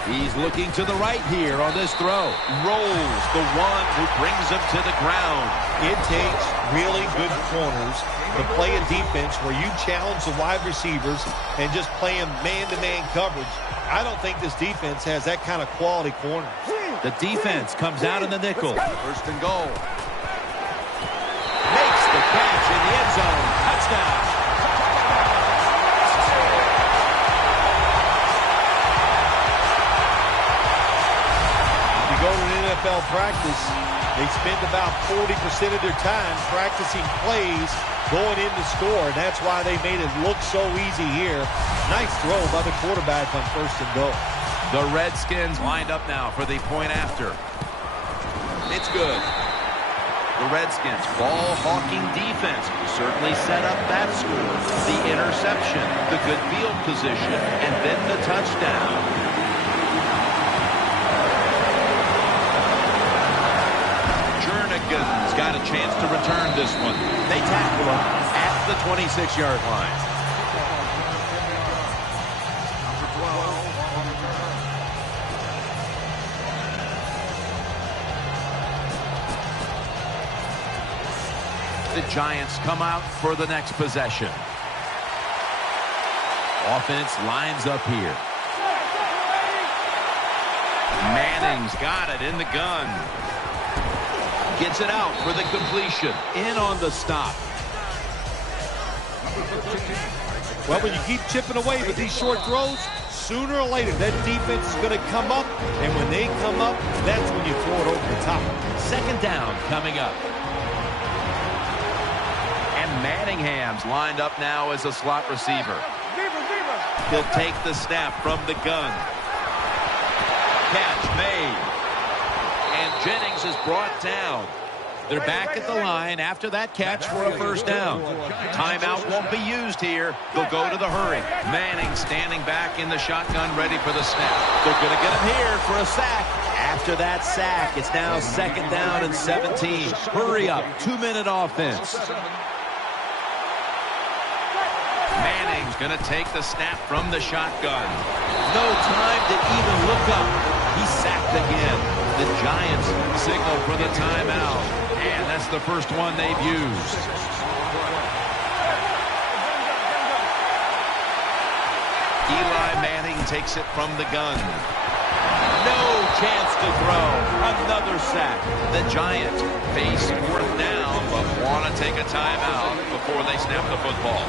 He's looking to the right here on this throw. Rolls the one who brings him to the ground. It takes really good corners to play a defense where you challenge the wide receivers and just play them man-to-man coverage. I don't think this defense has that kind of quality corner. The defense comes out in the nickel. First and goal. Makes the catch in the end zone. Touchdown. If you go to an NFL practice, they spend about 40% of their time practicing plays going in to score, and that's why they made it look so easy here. Nice throw by the quarterback on first and goal. The Redskins lined up now for the point after. It's good. The Redskins ball-hawking defense certainly set up that score. The interception, the good field position, and then the touchdown. Jernigan's got a chance to return this one. They tackle him at the 26-yard line. The Giants come out for the next possession. Offense lines up here. Manning's got it in the gun. Gets it out for the completion. In on the stop. Well, when you keep chipping away with these short throws, sooner or later that defense is going to come up, and when they come up, that's when you throw it over the top. Second down coming up. Manningham's lined up now as a slot receiver. He'll take the snap from the gun. Catch made. And Jennings is brought down. They're back at the line after that catch for a first down. Timeout won't be used here. They'll go to the hurry. Manning standing back in the shotgun ready for the snap. They're going to get him here for a sack. After that sack, it's now second down and 17. Hurry up. 2-minute offense. Manning's going to take the snap from the shotgun. No time to even look up. He's sacked again. The Giants signal for the timeout. And that's the first one they've used. Eli Manning takes it from the gun. No chance to throw. Another sack. The Giants face fourth down, but want to take a timeout before they snap the football.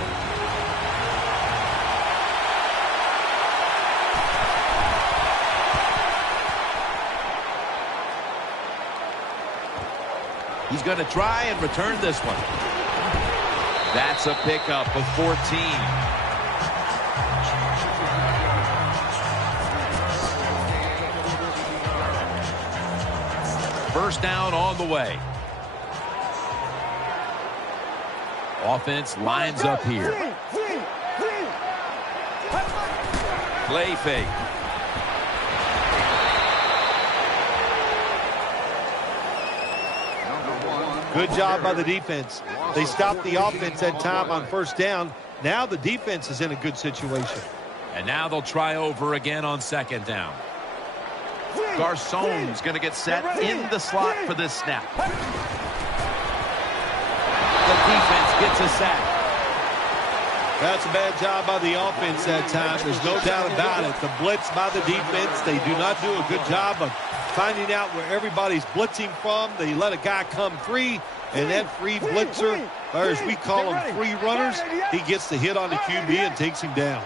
He's going to try and return this one. That's a pickup of 14. First down on the way. Offense lines up here. Play fake. Good job by the defense. They stopped the offense that time on first down. Now the defense is in a good situation. And now they'll try over again on second down. Garcon's going to get set in the slot for this snap. The defense gets a sack. That's a bad job by the offense that time. There's no doubt about it. The blitz by the defense, they do not do a good job of finding out where everybody's blitzing from. They let a guy come free, and that free blitzer, or as we call them, free runners, he gets the hit on the QB and takes him down.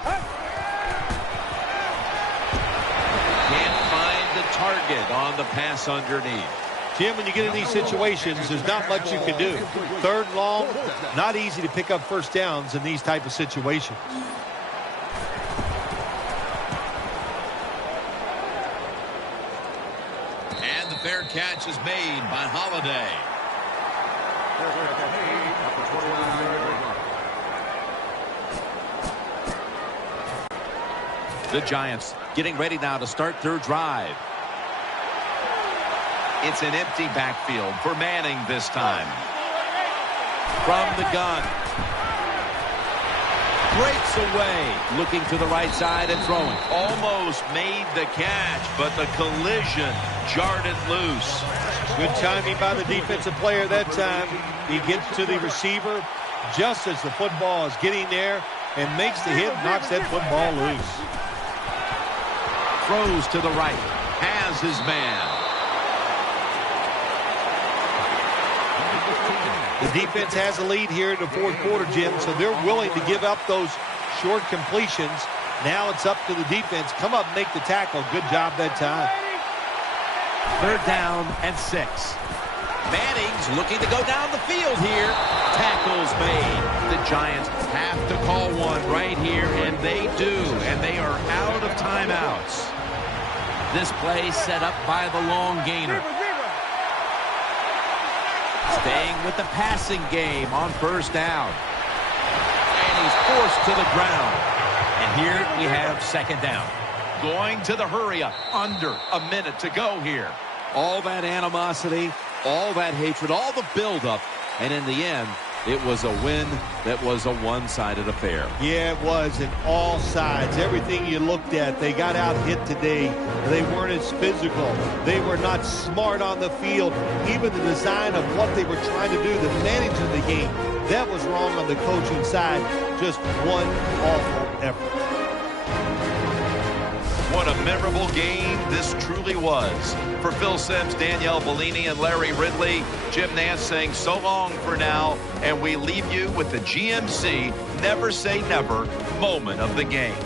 Can't find the target on the pass underneath. Jim, when you get in these situations, there's not much you can do. Third and long, not easy to pick up first downs in these type of situations. fair catch is made by Holiday. The Giants getting ready now to start their drive. It's an empty backfield for Manning this time. From the gun. Breaks away. Looking to the right side and throwing. Almost made the catch, but the collision jarred it loose. Good timing by the defensive player that time. He gets to the receiver just as the football is getting there and makes the hit, knocks that football loose. Throws to the right. Has his man. The defense has a lead here in the fourth quarter, Jim, so they're willing to give up those short completions. Now it's up to the defense. Come up and make the tackle. Good job that time. 3rd down and 6. Manning's looking to go down the field here. Tackles made. The Giants have to call one right here, and they do. And they are out of timeouts. This play set up by the long gainer. Staying with the passing game on 1st down. And he's forced to the ground. And here we have 2nd down. Going to the hurry-up. Under a minute to go here. All that animosity, all that hatred, all the buildup. And in the end, it was a win that was a one-sided affair. Yeah, it was in all sides. Everything you looked at, they got out hit today. They weren't as physical. They were not smart on the field. Even the design of what they were trying to do, the managing the game, that was wrong on the coaching side. Just one awful effort. What a memorable game this truly was. For Phil Simms, Danielle Bellini, and Larry Ridley, Jim Nantz saying so long for now, and we leave you with the GMC Never Say Never moment of the game.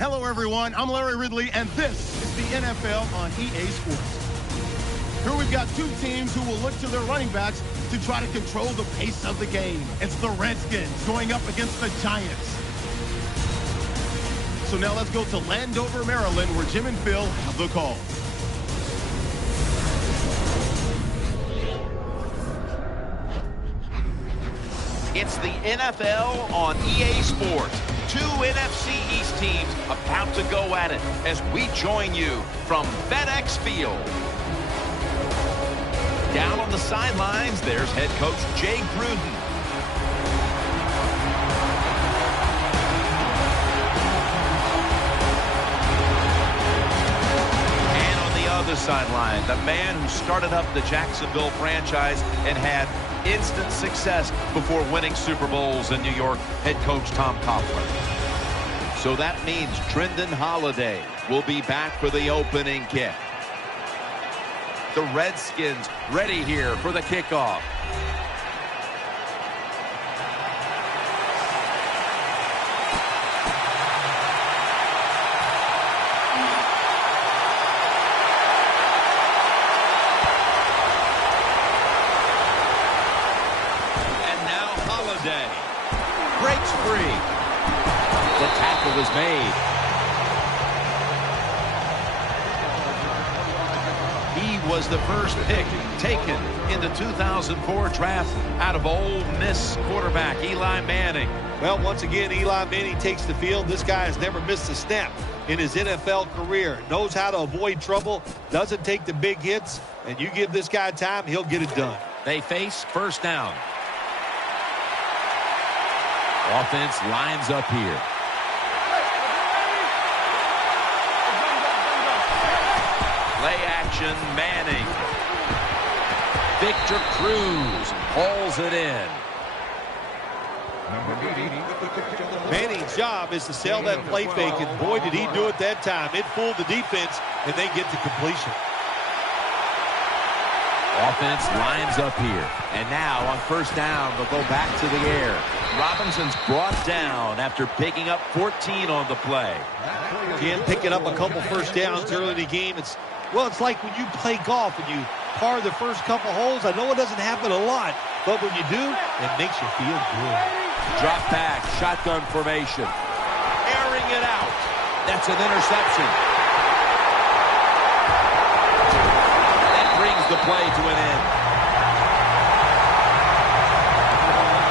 Hello, everyone. I'm Larry Ridley, and this is the NFL on EA Sports. Here we've got two teams who will look to their running backs to try to control the pace of the game. It's the Redskins going up against the Giants. So now let's go to Landover, Maryland, where Jim and Phil have the call. It's the NFL on EA Sports. Two NFC East teams about to go at it as we join you from FedEx Field. Down on the sidelines, there's head coach Jay Gruden. And on the other sideline, the man who started up the Jacksonville franchise and had instant success before winning Super Bowls in New York, head coach Tom Coughlin. So that means Trendon Holiday will be back for the opening kick. The Redskins ready here for the kickoff. Breaks free. The tackle is made. He was the first pick taken in the 2004 draft out of Ole Miss quarterback Eli Manning. Well, once again, Eli Manning takes the field. This guy has never missed a snap in his NFL career. Knows how to avoid trouble, doesn't take the big hits, and you give this guy time, he'll get it done. They face first down. Offense lines up here. Play action, Manning. Victor Cruz hauls it in. Manning's job is to sell that play fake, and boy, did he do it that time. It fooled the defense, and they get to completion. Offense lines up here. And now on first down, they'll go back to the air. Robinson's brought down after picking up 14 on the play. Again, picking up a couple first downs early in the game. It's like when you play golf and you par the first couple holes. I know it doesn't happen a lot, but when you do, it makes you feel good. Drop back, shotgun formation. Airing it out. That's an interception. The play to an end.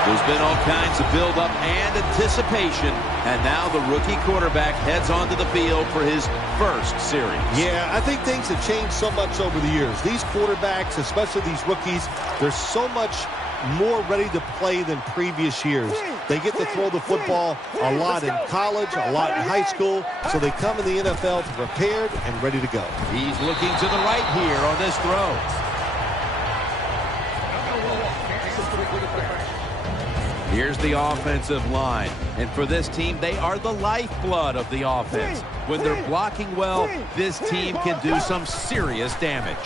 There's been all kinds of build-up and anticipation, and now the rookie quarterback heads onto the field for his first series. Yeah, I think things have changed so much over the years. These quarterbacks, especially these rookies, they're so much more ready to play than previous years. They get to throw the football a lot in college, a lot in high school, so they come in the NFL prepared and ready to go. He's looking to the right here on this throw. Here's the offensive line, and for this team, they are the lifeblood of the offense. When they're blocking well, this team can do some serious damage.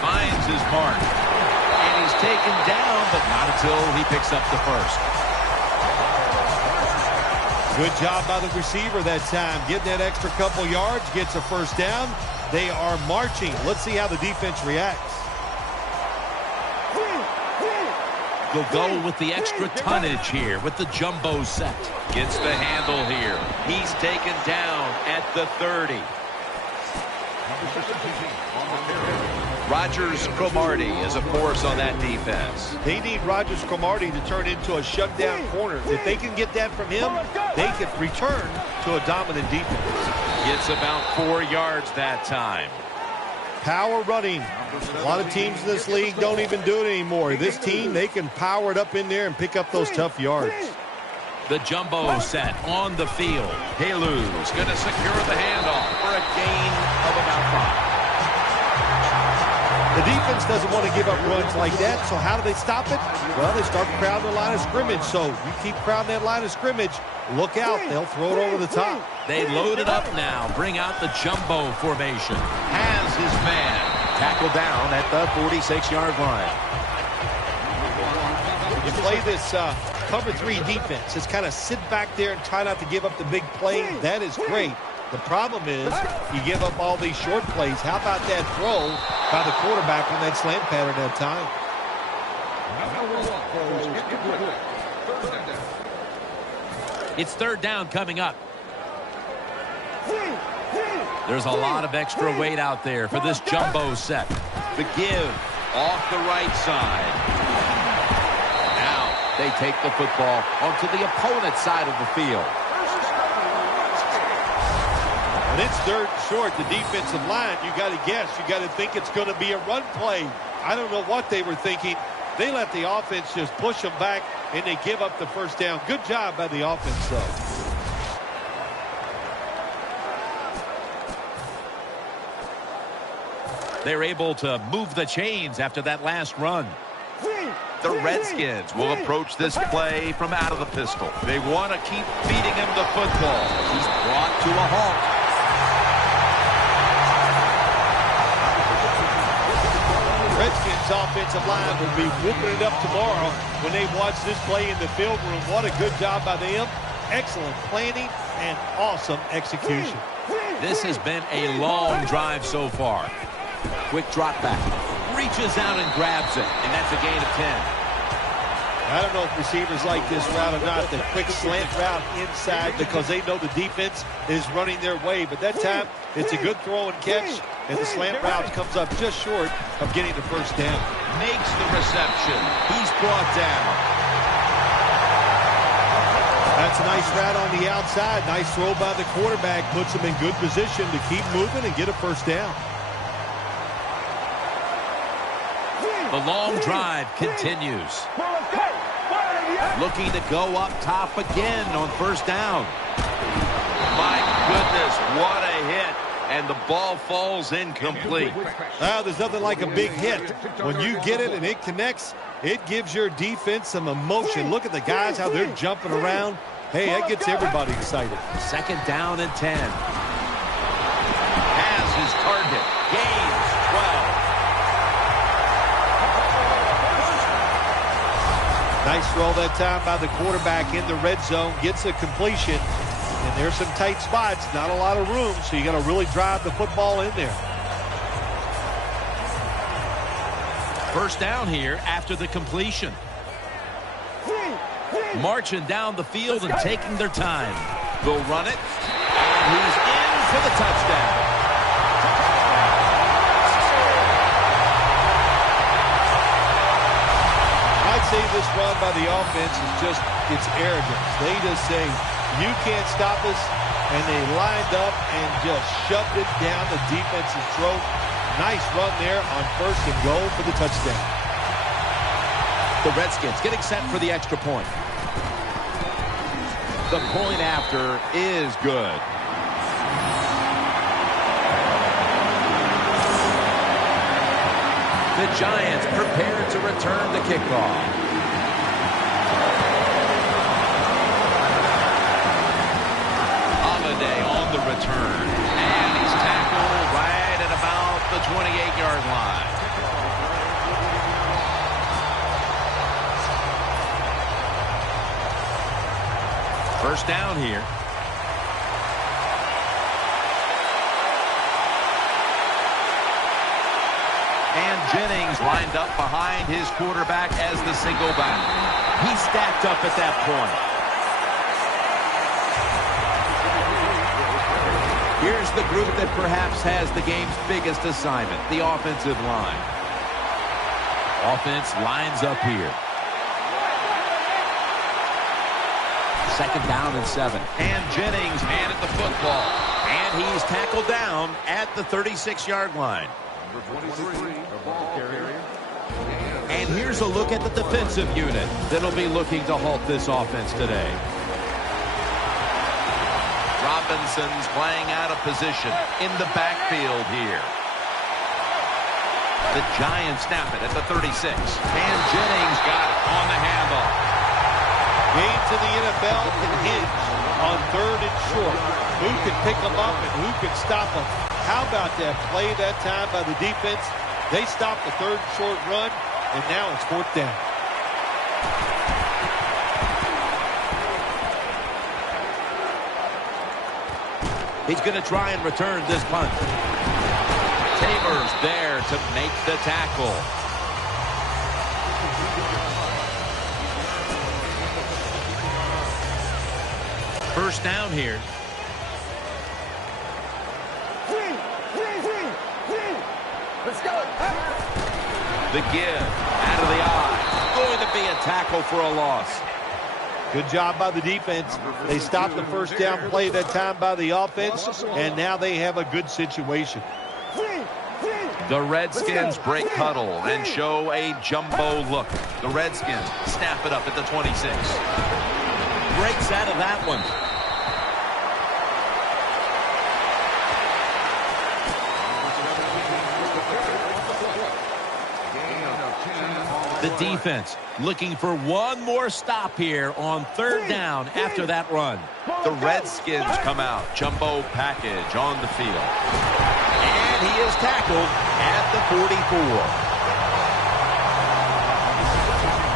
Finds his mark, and he's taken down, but not until he picks up the first. Good job by the receiver that time. Getting that extra couple yards, gets a first down. They are marching. Let's see how the defense reacts. They'll go with the extra tonnage here with the jumbo set. Gets the handle here. He's taken down at the 30. Rogers Cromartie is a force on that defense. They need Rogers Cromartie to turn into a shutdown corner. If they can get that from him, they can return to a dominant defense. Gets about 4 yards that time. Power running. A lot of teams in this league don't even do it anymore. This team, they can power it up in there and pick up those tough yards. The jumbo set on the field. Halu's going to secure the handoff for a gain of about 5. The defense doesn't want to give up runs like that, so how do they stop it? Well, they start crowding the line of scrimmage, so you keep crowding that line of scrimmage, look out, they'll throw it over the top. They load it up now, bring out the jumbo formation. Has his man tackled down at the 46-yard line. You play this cover 3 defense. Just kind of sit back there and try not to give up the big play. That is great. The problem is you give up all these short plays. How about that throw by the quarterback on that slant pattern that time? It's third down coming up. There's a lot of extra weight out there for this jumbo set. The give off the right side. Now they take the football onto the opponent's side of the field. And it's third and short. The defensive line, you got to guess. You got to think it's going to be a run play. I don't know what they were thinking. They let the offense just push them back, and they give up the first down. Good job by the offense, though. They're able to move the chains after that last run. The Redskins will approach this play from out of the pistol. They want to keep feeding him the football. He's brought to a halt. Redskins offensive line will be whooping it up tomorrow when they watch this play in the film room. What a good job by them. Excellent planning and awesome execution. This has been a long drive so far. Quick drop back. Reaches out and grabs it, and that's a gain of 10. I don't know if receivers like this route or not, the quick slant route inside, because they know the defense is running their way. But that time, it's a good throw and catch, and the slant route comes up just short of getting the first down. Makes the reception. He's brought down. That's a nice route on the outside. Nice throw by the quarterback. Puts him in good position to keep moving and get a first down. The long drive continues. Looking to go up top again on first down. My goodness, what a hit. And the ball falls incomplete. Well, there's nothing like a big hit. When you get it and it connects, it gives your defense some emotion. Look at the guys, how they're jumping around. Hey, that gets everybody excited. Second down and 10. Has his target. Gains 12. Nice throw that time by the quarterback in the red zone. Gets a completion. And there's some tight spots. Not a lot of room, so you got to really drive the football in there. First down here after the completion. Marching down the field and taking their time. They'll run it. And he's in for the touchdown. I'd say this run by the offense is just, it's arrogance. They just say, you can't stop us, and they lined up and just shoved it down the defense's throat. Nice run there on first and goal for the touchdown. The Redskins getting set for the extra point. The point after is good. The Giants prepared to return the kickoff. Holiday on the return. And he's tackled right at about the 28-yard line. First down here. And Jennings lined up behind his quarterback as the single back. He stacked up at that point. Here's the group that perhaps has the game's biggest assignment, the offensive line. Offense lines up here. Second down and 7. And Jennings handed the football. And he's tackled down at the 36-yard line. And here's a look at the defensive unit that'll be looking to halt this offense today. Robinson's playing out of position in the backfield here. The Giants snap it at the 36. And Jennings got it on the handoff. Games in the NFL can hinge on third and short. Who can pick them up and who can stop them? How about that play that time by the defense? They stopped the third and short run, and now it's fourth down. He's going to try and return this punt. Taylor's there to make the tackle. First down here. Let's go. The give out of the eye. Going to be a tackle for a loss. Good job by the defense. They stopped the first down play that time by the offense, and now they have a good situation. The Redskins break huddle and show a jumbo look. The Redskins snap it up at the 26. Breaks out of that one. The defense looking for one more stop here on third down after that run. The Redskins come out. Jumbo package on the field. And he is tackled at the 44.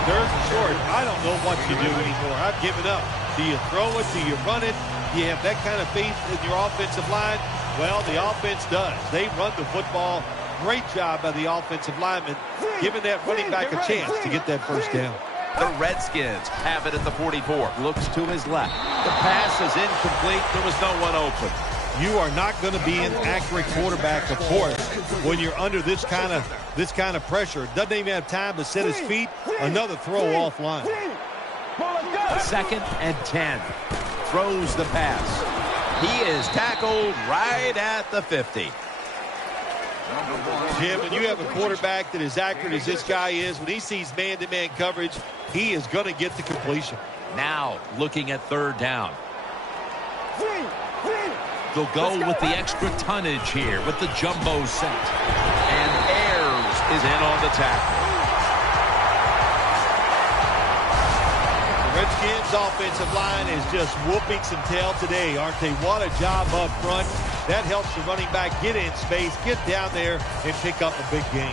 Third and short, I don't know what to do anymore. I've given up. Do you throw it? Do you run it? Do you have that kind of faith in your offensive line? Well, the offense does. They run the football. Great job by the offensive lineman, giving that running back a chance to get that first down. The Redskins have it at the 44. Looks to his left. The pass is incomplete. There was no one open. You are not going to be an accurate quarterback, of course, when you're under this kind of pressure. Doesn't even have time to set his feet. Another throw offline. Second and 10. Throws the pass. He is tackled right at the 50. Jim, when you have a quarterback that is accurate as this guy is, when he sees man-to-man coverage, he is going to get the completion. Now looking at third down. They'll go with the extra tonnage here with the jumbo set. And Ayers is in on the tackle. The Redskins' offensive line is just whooping some tail today, aren't they? What a job up front. That helps the running back get in space, get down there, and pick up a big gain.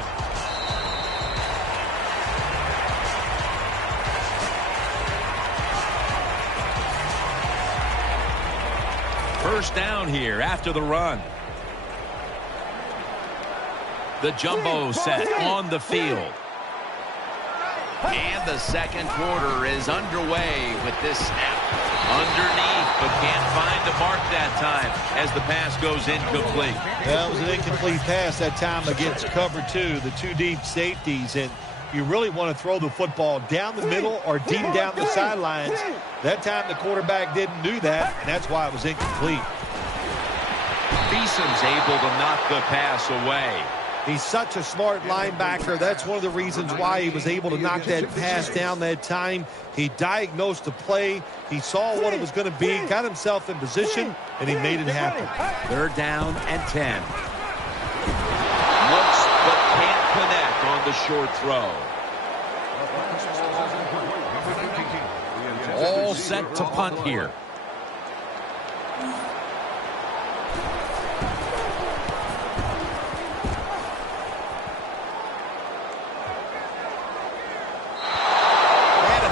First down here after the run. The jumbo set on the field. And the second quarter is underway with this snap. Underneath, but can't find the mark that time as the pass goes incomplete. Well, it was an incomplete pass that time against cover two, the two deep safeties, and you really want to throw the football down the middle or deep down the sidelines. That time the quarterback didn't do that, and that's why it was incomplete. Beeson's able to knock the pass away. He's such a smart linebacker. That's one of the reasons why he was able to knock that pass down that time. He diagnosed the play. He saw what it was going to be, got himself in position, and he made it happen. Third down and 10. Looks but can't connect on the short throw. All set to punt here.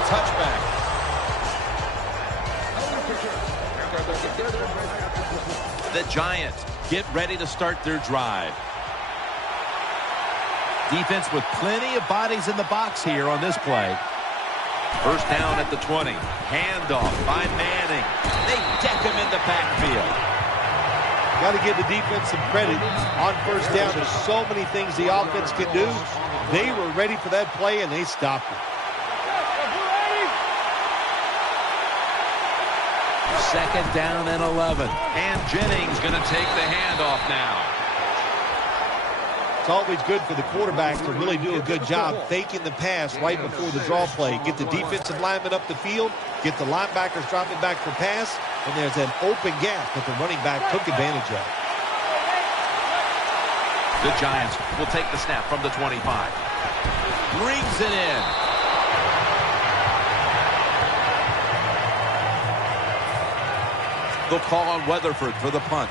Touchback. The Giants get ready to start their drive. Defense with plenty of bodies in the box here on this play. First down at the 20. Handoff by Manning. They deck him in the backfield. Got to give the defense some credit. On first down, there's so many things the offense can do. They were ready for that play, and they stopped it. Second down and 11. And Jennings going to take the handoff now. It's always good for the quarterback to really do a good job faking the pass right before the draw play. Get the defensive lineman up the field, get the linebackers dropping back for pass, and there's an open gap that the running back took advantage of. The Giants will take the snap from the 25. Brings it in. They'll call on Weatherford for the punt.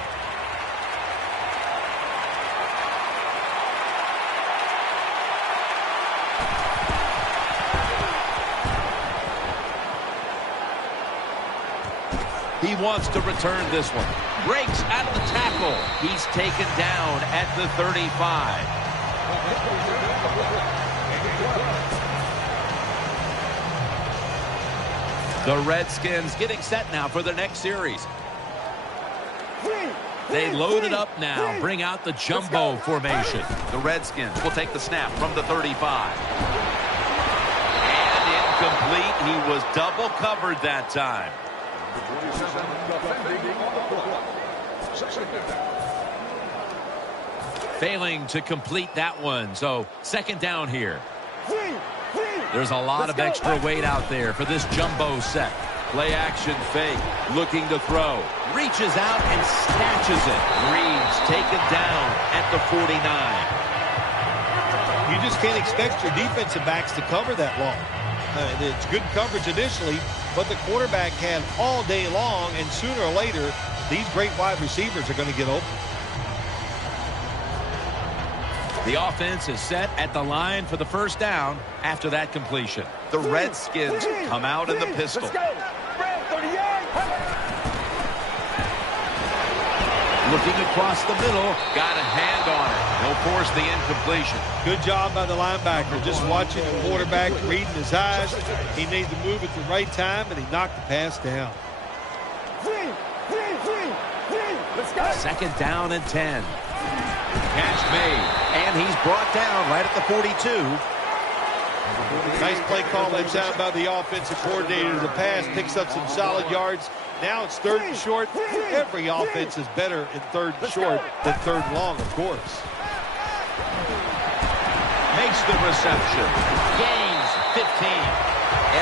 He wants to return this one. Breaks out of the tackle. He's taken down at the 35. The Redskins getting set now for their next series. They load it up now. Bring out the jumbo formation. The Redskins will take the snap from the 35. And incomplete. He was double covered that time. Failing to complete that one. So second down here. There's a lot of extra weight out there for this jumbo set. Play action fake. Looking to throw. Reaches out and snatches it. Reed's taken down at the 49. You just can't expect your defensive backs to cover that long. It's good coverage initially, but the quarterback had all day long, and sooner or later, these great wide receivers are going to get open. The offense is set at the line for the first down after that completion. The Redskins come out in the pistol. Let's go. Brad, 38. Looking across the middle, got a hand on it. He'll force the incompletion. Good job by the linebacker, just watching the quarterback, reading his eyes. He made the move at the right time, and he knocked the pass down. Let's go. Second down and 10. Catch made, and he's brought down right at the 42. Nice play call that time by the offensive coordinator. The pass picks up some solid yards. Now it's third and short. Every offense is better in third and short than third and long, of course. Makes the reception. Gains 15.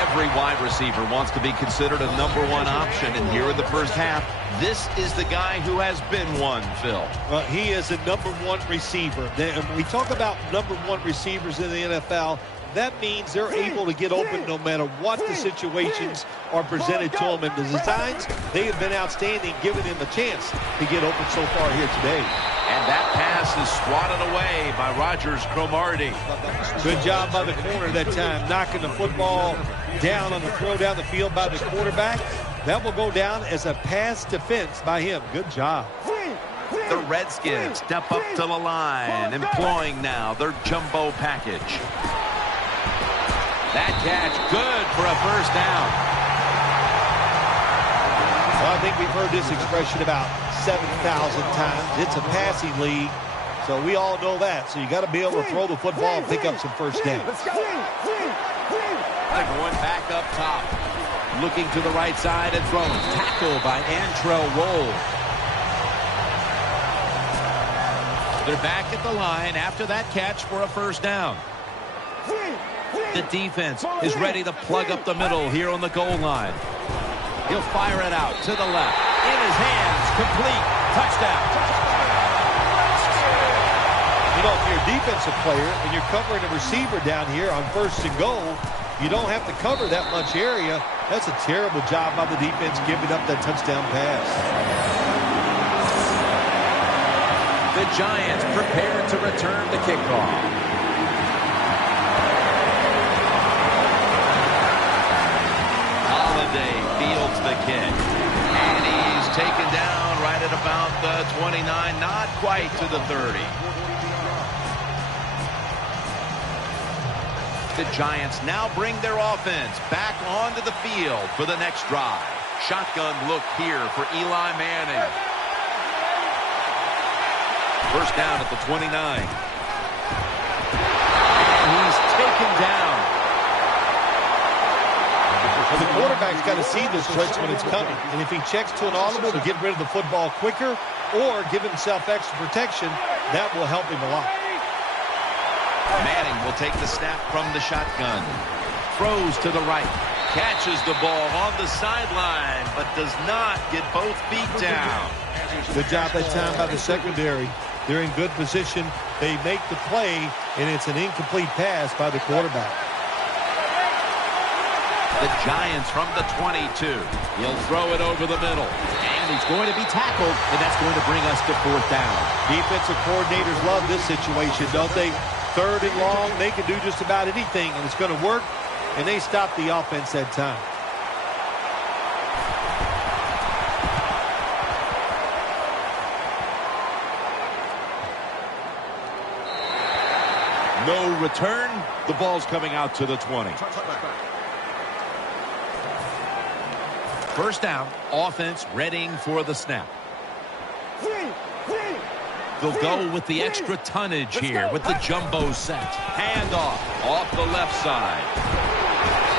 Every wide receiver wants to be considered a number one option, and here in the first half, this is the guy who has been one, Phil. He is a number one receiver. When we talk about number one receivers in the NFL, that means they're able to get open no matter what the situations are presented to them. And the designs, they have been outstanding, giving him a chance to get open so far here today. And that pass is swatted away by Rogers Cromartie. Good job by the corner that time, knocking the football down on the throw down the field by the quarterback. That will go down as a pass defense by him. Good job. The Redskins step up to the line, employing now their jumbo package. That catch, good for a first down. Well, I think we've heard this expression about 7,000 times. It's a passing league, so we all know that. So you got to be able to throw the football and pick up some first downs. Going back up top. Looking to the right side and throwing. Tackle by Antrell Roll. They're back at the line after that catch for a first down. The defense is ready to plug up the middle here on the goal line. He'll fire it out to the left. In his hands, complete. Touchdown. You know, if you're a defensive player and you're covering a receiver down here on first and goal, you don't have to cover that much area. That's a terrible job by the defense giving up that touchdown pass. The Giants prepared to return the kickoff. Holiday fields the kick. And he's taken down right at about the 29, not quite to the 30. The Giants now bring their offense back onto the field for the next drive. Shotgun look here for Eli Manning. First down at the 29. And he's taken down. Well, the quarterback's got to see this blitz when it's coming. And if he checks to an audible to get rid of the football quicker or give himself extra protection, that will help him a lot. Manning will take the snap from the shotgun. Throws to the right. Catches the ball on the sideline, but does not get both feet down. Good job that time by the secondary. They're in good position. They make the play, and it's an incomplete pass by the quarterback. The Giants from the 22. He'll throw it over the middle. And he's going to be tackled, and that's going to bring us to fourth down. Defensive coordinators love this situation, don't they? Third and long, they can do just about anything, and it's going to work, and they stop the offense that time. No return. The ball's coming out to the 20. First down. Offense readying for the snap. They'll go with the extra tonnage here with the jumbo set. Handoff off the left side.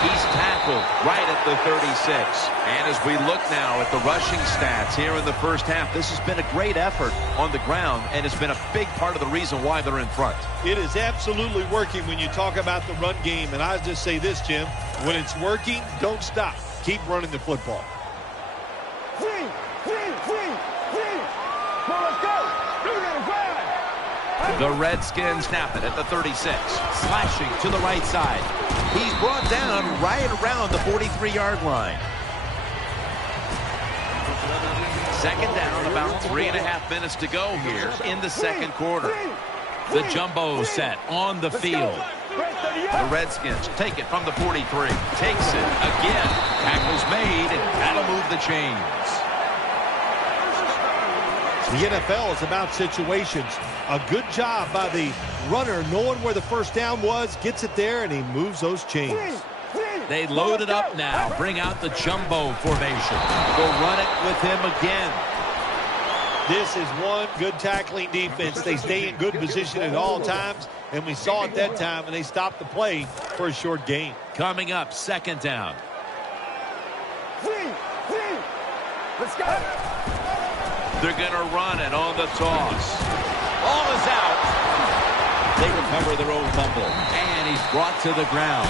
He's tackled right at the 36. And as we look now at the rushing stats here in the first half, this has been a great effort on the ground, and it's been a big part of the reason why they're in front. It is absolutely working when you talk about the run game. And I just say this, Jim, when it's working, don't stop. Keep running the football. The Redskins snap it at the 36. Slashing to the right side. He's brought down right around the 43-yard line. Second down, about 3.5 minutes to go here in the second quarter. The jumbo set on the field. The Redskins take it from the 43. Takes it again. Tackle's made, and that'll move the chains. The NFL is about situations. A good job by the runner knowing where the first down was, gets it there, and he moves those chains. They load it up now, bring out the jumbo formation. They'll run it with him again. This is one good tackling defense. They stay in good position at all times, and we saw it that time, and they stopped the play for a short gain. Coming up, second down. Let's go. They're going to run it on the toss. Ball is out. They recover their own fumble, and he's brought to the ground.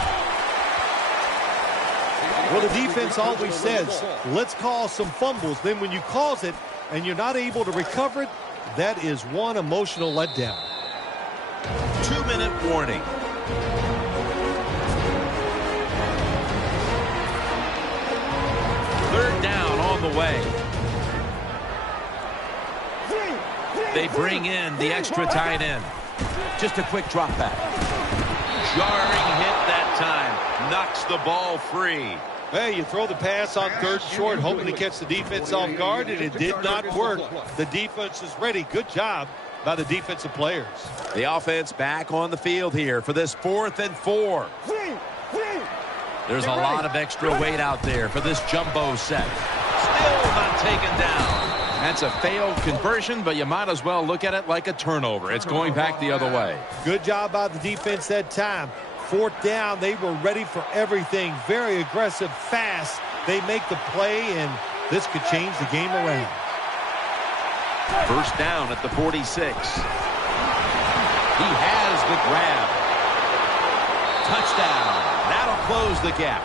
Well, the defense always says, let's cause some fumbles. Then when you cause it and you're not able to recover it, that is one emotional letdown. 2-minute warning. Third down on the way. They bring in the extra tight end. Just a quick drop back. Jarring hit that time. Knocks the ball free. Hey, you throw the pass on third and short, hoping to catch the defense off guard, and it did not work. The defense is ready. Good job by the defensive players. The offense back on the field here for this 4th and 4. There's a lot of extra weight out there for this jumbo set. Still not taken down. That's a failed conversion, but you might as well look at it like a turnover. It's going back the other way. Good job by the defense that time. 4th down, they were ready for everything. Very aggressive, fast. They make the play, and this could change the game around. First down at the 46. He has the grab. Touchdown. That'll close the gap.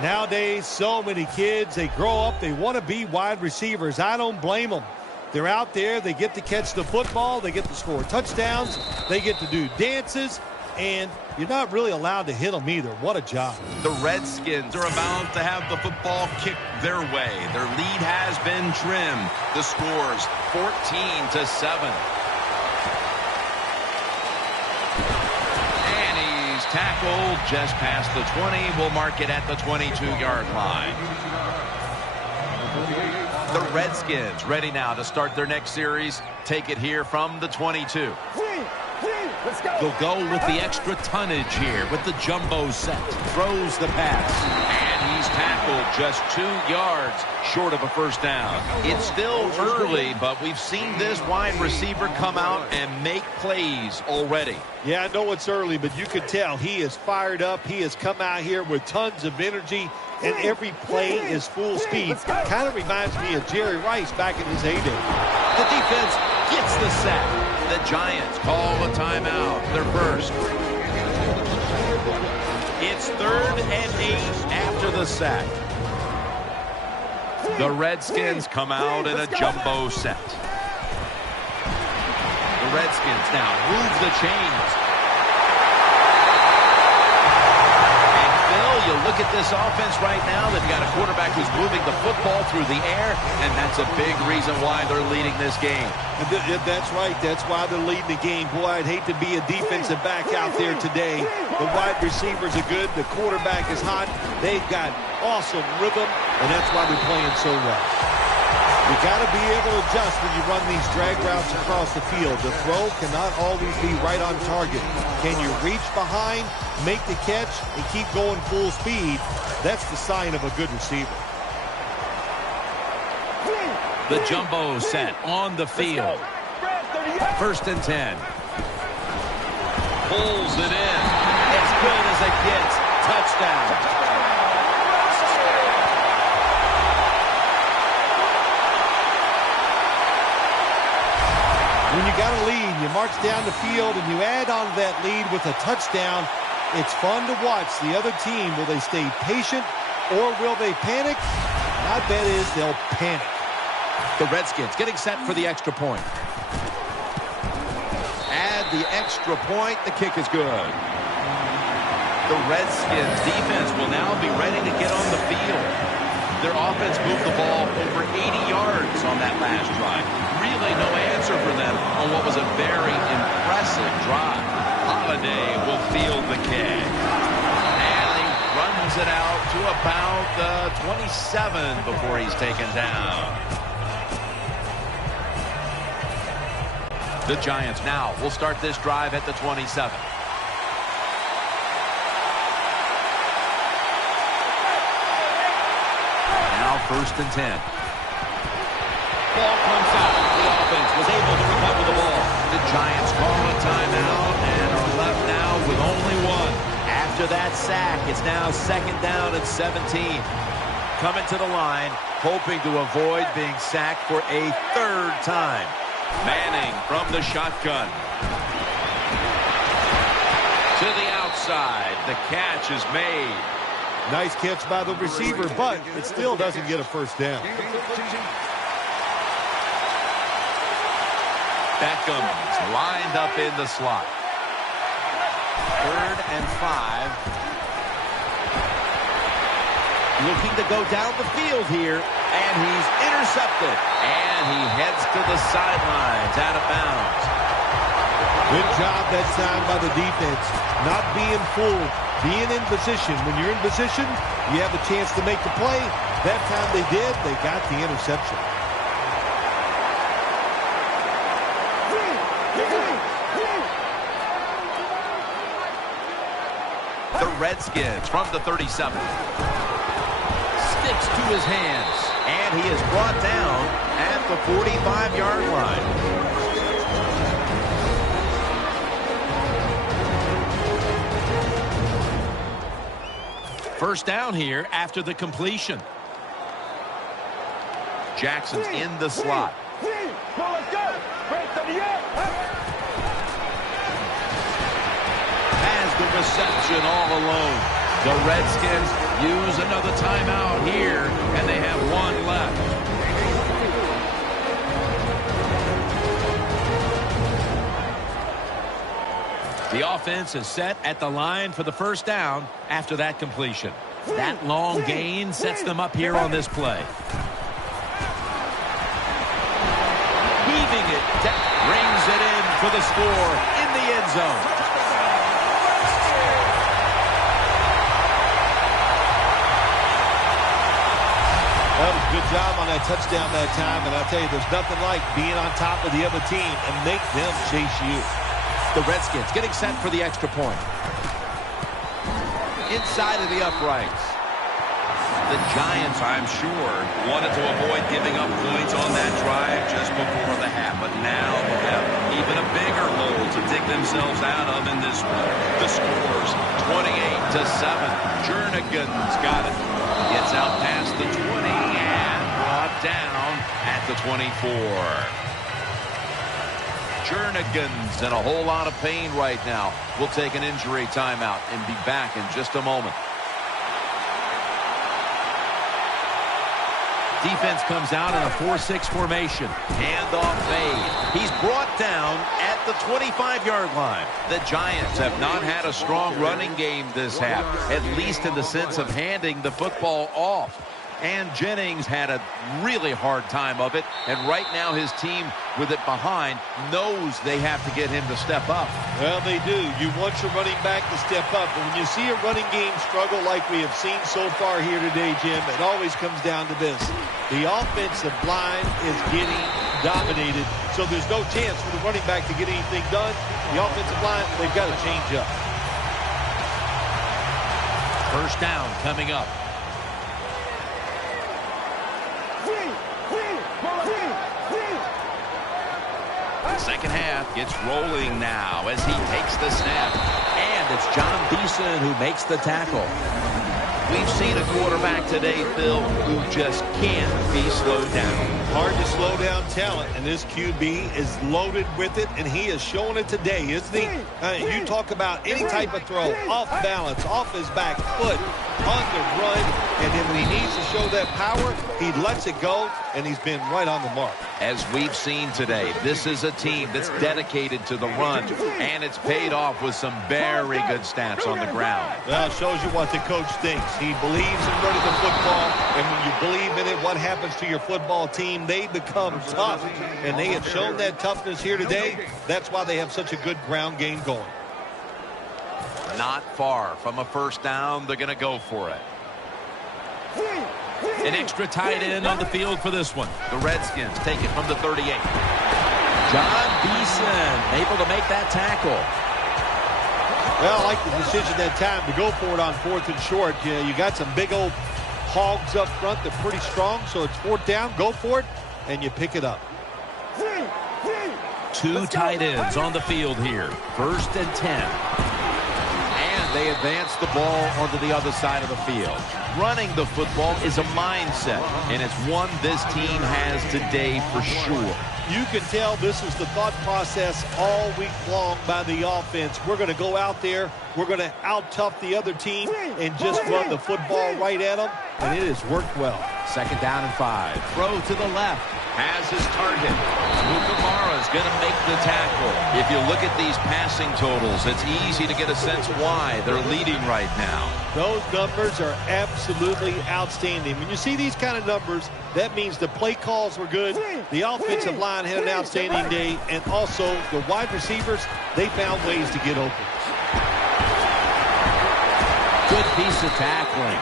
Nowadays, so many kids, they grow up, they want to be wide receivers. I don't blame them. They're out there, they get to catch the football, they get to score touchdowns, they get to do dances, and you're not really allowed to hit them either. What a job. The Redskins are about to have the football kicked their way. Their lead has been trimmed. The score's 14-7. Tackled just past the 20. We'll mark it at the 22-yard line. The Redskins ready now to start their next series. Take it here from the 22. They'll go with the extra tonnage here with the jumbo set. Throws the pass. And he's tackled just 2 yards short of a first down. It's still early, but we've seen this wide receiver come out and make plays already. Yeah, I know it's early, but you can tell he is fired up. He has come out here with tons of energy, and every play is full speed. Kind of reminds me of Jerry Rice back in his heyday. The defense gets the sack. The Giants call a timeout. Their first. It's 3rd and 8 after the sack. The Redskins come out in a jumbo set. The Redskins now move the chains. And Phil, you look at this offense right now. They've got a quarterback who's moving the football through the air, and that's a big reason why they're leading this game. That's right. That's why they're leading the game. Boy, I'd hate to be a defensive back out there today. The wide receivers are good. The quarterback is hot. They've got awesome rhythm, and that's why they're playing so well. You got to be able to adjust when you run these drag routes across the field. The throw cannot always be right on target. Can you reach behind, make the catch, and keep going full speed? That's the sign of a good receiver. The jumbo set on the field. 1st and 10. Pulls it in. As good as it gets. Touchdown. When you got a lead, you march down the field, and you add on that lead with a touchdown, it's fun to watch the other team. Will they stay patient, or will they panic? My bet is they'll panic. The Redskins getting set for the extra point. Add the extra point. The kick is good. The Redskins defense will now be ready to get on the field. Their offense moved the ball over 80 yards on that last drive. Really no answer for them on what was a very impressive drive. Holiday will field the kick. And he runs it out to about the 27 before he's taken down. The Giants now will start this drive at the 27. Now 1st and 10. Ball comes out. The offense was able to recover the ball. The Giants call a timeout and are left now with only one. After that sack, it's now 2nd down and 17. Coming to the line, hoping to avoid being sacked for a 3rd time. Manning from the shotgun. To the outside. The catch is made. Nice catch by the receiver, but it still doesn't get a 1st down. Beckham's lined up in the slot. 3rd and 5. Looking to go down the field here, and he's intercepted. And he heads to the sidelines, out of bounds. Good job that time by the defense. Not being fooled, being in position. When you're in position, you have a chance to make the play. That time they did, they got the interception. The Redskins from the 37. Sticks to his hands. And he is brought down at the 45-yard line. First down here after the completion. Jackson's in the slot. Has the reception all alone. The Redskins use another timeout here, and they have one left. The offense is set at the line for the 1st down after that completion. That long gain sets them up here on this play. Weaving it, brings it in for the score in the end zone. That was a good job on that touchdown that time, and I'll tell you, there's nothing like being on top of the other team and make them chase you. The Redskins getting set for the extra point. Inside of the uprights. The Giants, I'm sure, wanted to avoid giving up points on that drive just before the half, but now they have even a bigger hole to dig themselves out of in this one. The score's 28-7. Jernigan's got it. Gets out past the 20 and brought down at the 24. Jernigan's in a whole lot of pain right now. We'll take an injury timeout and be back in just a moment. Defense comes out in a 4-6 formation. Handoff made. He's brought down at the 25-yard line. The Giants have not had a strong running game this half, at least in the sense of handing the football off. And Jennings had a really hard time of it. And right now his team with it behind knows they have to get him to step up. Well, they do. You want your running back to step up. But when you see a running game struggle like we have seen so far here today, Jim, it always comes down to this. The offensive line is getting dominated. So there's no chance for the running back to get anything done. The offensive line, they've got to change up. First down coming up. Second half gets rolling now as he takes the snap. And it's John Beeson who makes the tackle. We've seen a quarterback today, Phil, who just can't be slowed down. Hard to slow down talent, and this QB is loaded with it, and he is showing it today, isn't he? You talk about any type of throw, off balance, off his back foot, on the run, and then when he needs to show that power, he lets it go, and he's been right on the mark. As we've seen today, this is a team that's dedicated to the run, and it's paid off with some very good stats on the ground. Well, it shows you what the coach thinks. He believes in running the football, and when you believe in it, what happens to your football team? They become tough, and they have shown that toughness here today. That's why they have such a good ground game going. Not far from a first down. They're going to go for it. An extra tight end on the field for this one. The Redskins take it from the 38. John Beeson able to make that tackle. Well, I like the decision that time to go for it on 4th and short. You got some big old hogs up front. They're pretty strong, so it's 4th down. Go for it, and you pick it up. Two tight ends on the field here. 1st and 10. They advance the ball onto the other side of the field. Running the football is a mindset, and it's one this team has today for sure. You can tell this is the thought process all week long by the offense. We're going to go out there, we're going to out-tough the other team and just run the football right at them, and it has worked well. 2nd down and 5. Throw to the left. Has his target. Mukamara is going to make the tackle. If you look at these passing totals, it's easy to get a sense why they're leading right now. Those numbers are absolutely outstanding. When you see these kind of numbers, that means the play calls were good, the offensive line had an outstanding day, and also the wide receivers, they found ways to get open. Good piece of tackling.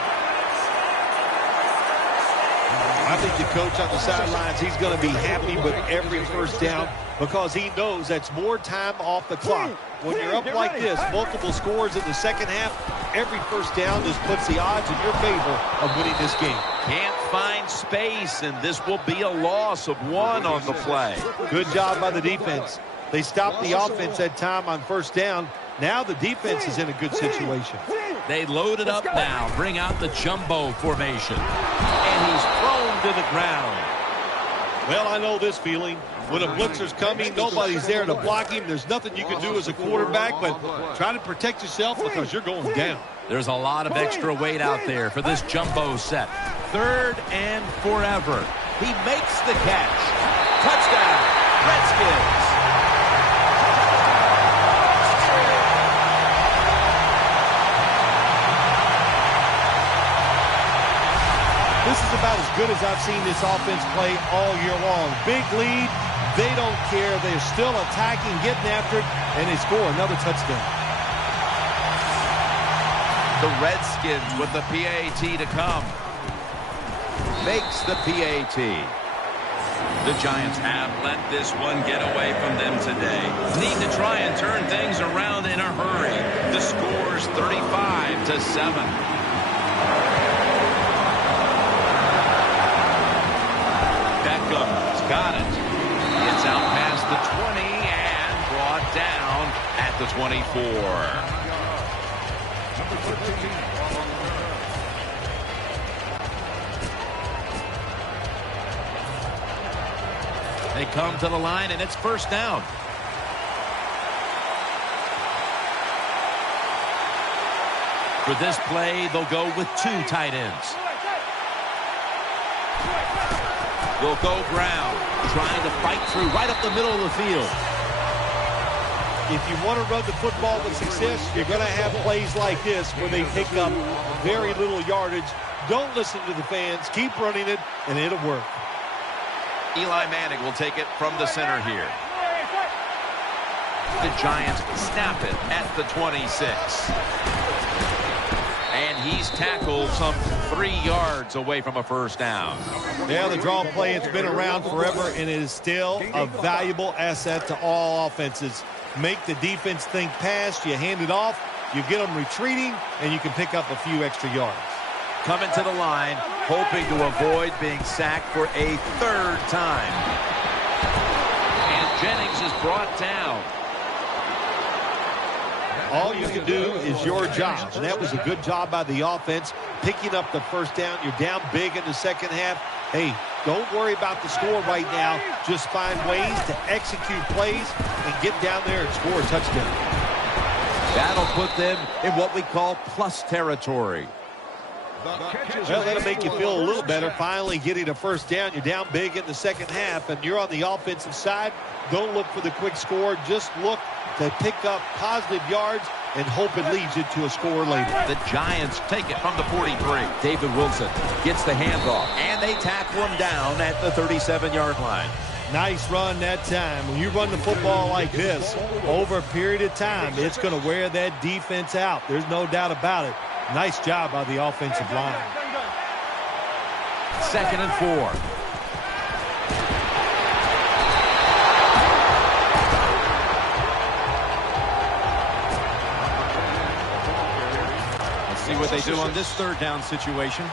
I think the coach on the sidelines, he's going to be happy with every first down because he knows that's more time off the clock. When you're up like this, multiple scores in the second half, every first down just puts the odds in your favor of winning this game. Can't find space, and this will be a loss of 1 on the play. Good job by the defense. They stopped the offense that time on 1st down. Now the defense is in a good situation. They load it up now, bring out the jumbo formation. And he's thrown to the ground. Well, I know this feeling. When a blitzer's coming, nobody's there to block him. There's nothing you can do as a quarterback, but try to protect yourself because you're going down. There's a lot of extra weight out there for this jumbo set. 3rd and forever. He makes the catch. Touchdown, Redskins. This is about as good as I've seen this offense play all year long. Big lead. They don't care. They're still attacking, getting after it, and they score another touchdown. The Redskins with the PAT to come. Makes the PAT. The Giants have let this one get away from them today. Need to try and turn things around in a hurry. The score's 35-7. Got it. It's out past the 20 and brought down at the 24. They come to the line, and it's 1st down. For this play, they'll go with 2 tight ends. Will go Brown, trying to fight through right up the middle of the field. If you want to run the football with success, you're going to have plays like this where they pick up very little yardage. Don't listen to the fans. Keep running it, and it'll work. Eli Manning will take it from the center here. The Giants snap it at the 26. And he's tackled some 3 yards away from a first down. Yeah, the draw play, it's been around forever, and it is still a valuable asset to all offenses. Make the defense think pass, you hand it off, you get them retreating, and you can pick up a few extra yards. Coming to the line, hoping to avoid being sacked for a 3rd time. And Jennings is brought down. All you can do is your job, and that was a good job by the offense, picking up the first down. You're down big in the second half. Hey, don't worry about the score right now. Just find ways to execute plays and get down there and score a touchdown. That'll put them in what we call plus territory. Well, that'll make you feel a little better. Finally getting a first down. You're down big in the second half, and you're on the offensive side. Don't look for the quick score. Just look to pick up positive yards and hope it leads you to a score later. The Giants take it from the 43. David Wilson gets the handoff, and they tackle him down at the 37-yard line. Nice run that time. When you run the football like this, over a period of time, it's going to wear that defense out. There's no doubt about it. Nice job by the offensive line. 2nd and 4. See what they do on this 3rd down situation.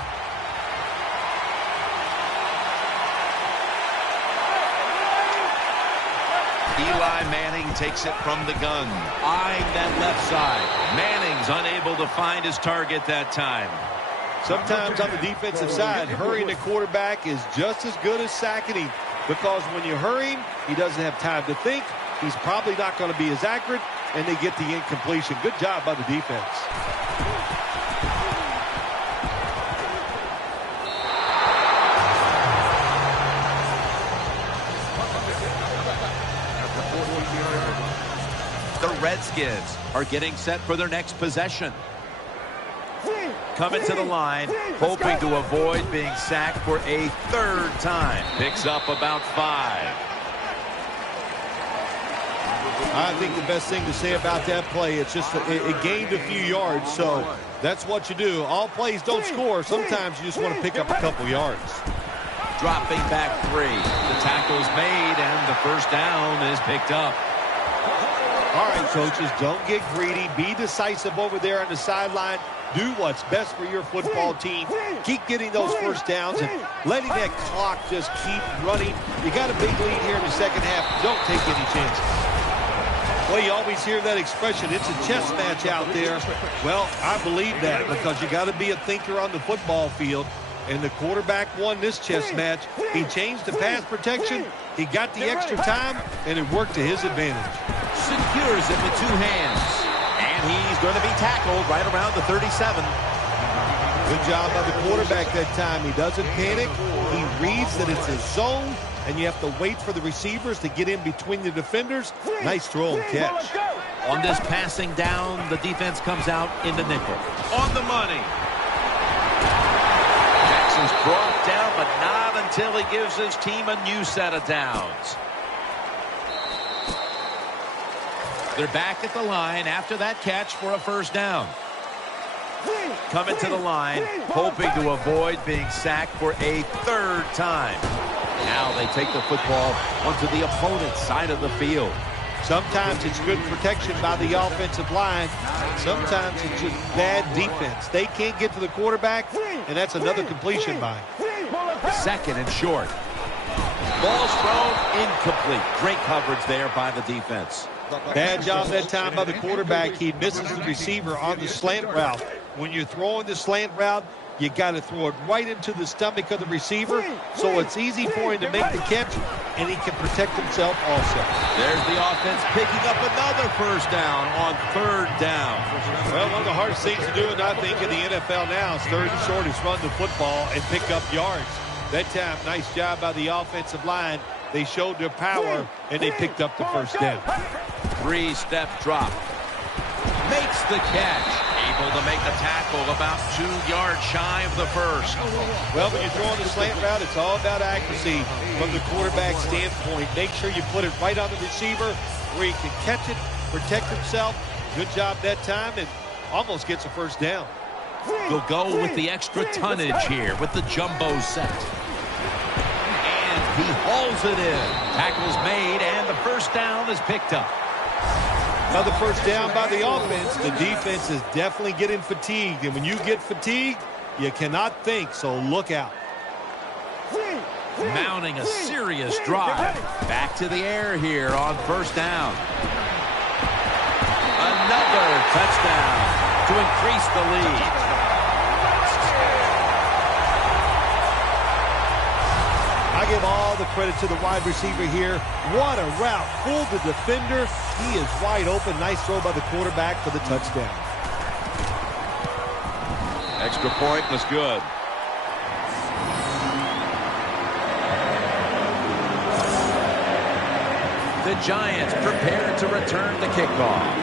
Eli Manning takes it from the gun. Eyeing that left side. Manning's unable to find his target that time. Sometimes on the defensive side, hurrying the quarterback is just as good as sacking him, because when you hurry him, he doesn't have time to think. He's probably not going to be as accurate, and they get the incompletion. Good job by the defense. The Redskins are getting set for their next possession. Coming to the line, hoping to avoid being sacked for a 3rd time. Picks up about 5. I think the best thing to say about that play, it's just it gained a few yards, so that's what you do. All plays don't score. Sometimes you just want to pick up a couple yards. Dropping back 3. The tackle's made, and the first down is picked up. All right, coaches, don't get greedy. Be decisive over there on the sideline. Do what's best for your football team. Keep getting those first downs and letting that clock just keep running. You got a big lead here in the second half. Don't take any chances. Well, you always hear that expression, it's a chess match out there. Well, I believe that, because you got to be a thinker on the football field. And the quarterback won this chess match. He changed the pass protection. He got the extra time, and it worked to his advantage. Secures it with 2 hands. And he's going to be tackled right around the 37. Good job by the quarterback that time. He doesn't panic. He reads that it's his zone, and you have to wait for the receivers to get in between the defenders. Nice throw and catch. On this passing down, the defense comes out in the nickel. On the money. Jackson's brought down, but not until he gives his team a new set of downs. They're back at the line after that catch for a first down. Coming to the line, hoping to avoid being sacked for a 3rd time. Now they take the football onto the opponent's side of the field. Sometimes it's good protection by the offensive line. Sometimes it's just bad defense. They can't get to the quarterback, and that's another completion by him. 2nd and short. Ball's thrown incomplete. Great coverage there by the defense. Bad job that time by the quarterback. He misses the receiver on the slant route. When you're throwing the slant route, you got to throw it right into the stomach of the receiver, so it's easy for him to make the catch, and he can protect himself also. There's the offense picking up another first down on 3rd down. Well, one of the hardest things to do, and I think in the NFL now, is 3rd and short, is run the football and pick up yards. That time, nice job by the offensive line. They showed their power, and they picked up the first down. 3 Three-step drop. Makes the catch. Able to make the tackle about 2 yards shy of the first. Well, when you're throwing the slant route, it's all about accuracy from the quarterback standpoint. Make sure you put it right on the receiver where he can catch it, protect himself. Good job that time, and almost gets a first down. They'll go with the extra tonnage here with the jumbo set. And he hauls it in. Tackle's made, and the first down is picked up. Another first down by the offense. The defense is definitely getting fatigued. And when you get fatigued, you cannot think, so look out. Mounting a serious drive. Back to the air here on first down. Another touchdown to increase the lead. I give all the credit to the wide receiver here. What a route. Fooled the defender. He is wide open. Nice throw by the quarterback for the touchdown. Extra point was good. The Giants prepared to return the kickoff.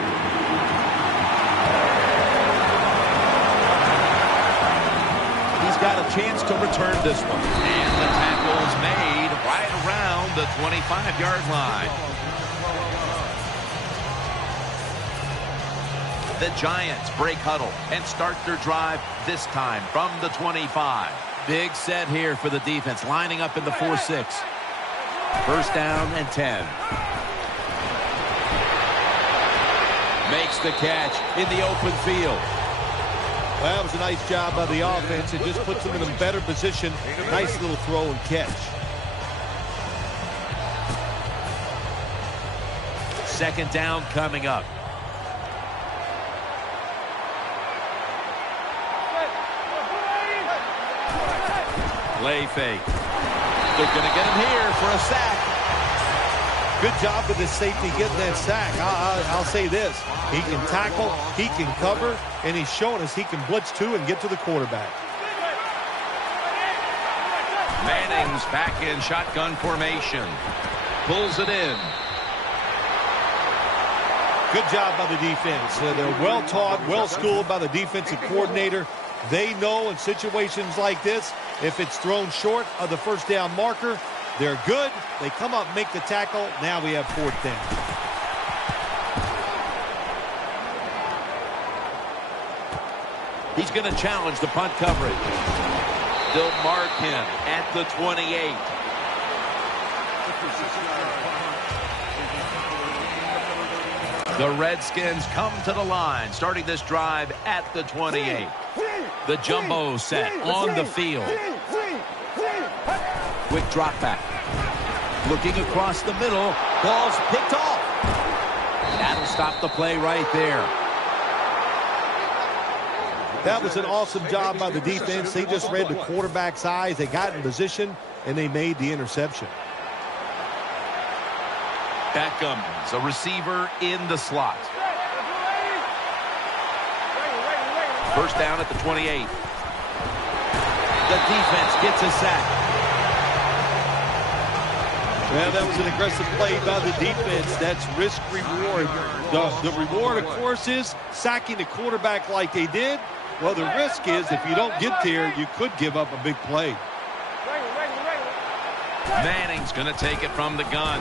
He's got a chance to return this one. And the tackle's made right around the 25-yard line. The Giants break huddle and start their drive this time from the 25. Big set here for the defense, lining up in the 4-6. First down and 10. Makes the catch in the open field. Well, that was a nice job by the offense. It just puts them in a better position. Nice little throw and catch. Second down coming up. Play fake. They're going to get him here for a sack. Good job with the safety getting that sack. I'll say this. He can tackle, he can cover, and he's showing us he can blitz too and get to the quarterback. Manning's back in shotgun formation. Pulls it in. Good job by the defense. They're well-taught, well-schooled by the defensive coordinator. They know in situations like this, if it's thrown short of the first down marker, they're good. They come up, make the tackle. Now we have fourth down. He's going to challenge the punt coverage. They'll mark him at the 28. The Redskins come to the line, starting this drive at the 28. The jumbo set on the field. Quick drop back. Looking across the middle. Ball's picked off. That'll stop the play right there. That was an awesome job by the defense. They just read the quarterback's eyes. They got in position, and they made the interception. Beckham's a receiver in the slot. First down at the 28. The defense gets a sack. Well, that was an aggressive play by the defense. That's risk-reward. The reward, of course, is sacking the quarterback like they did. Well, the risk is if you don't get there, you could give up a big play. Manning's going to take it from the gun.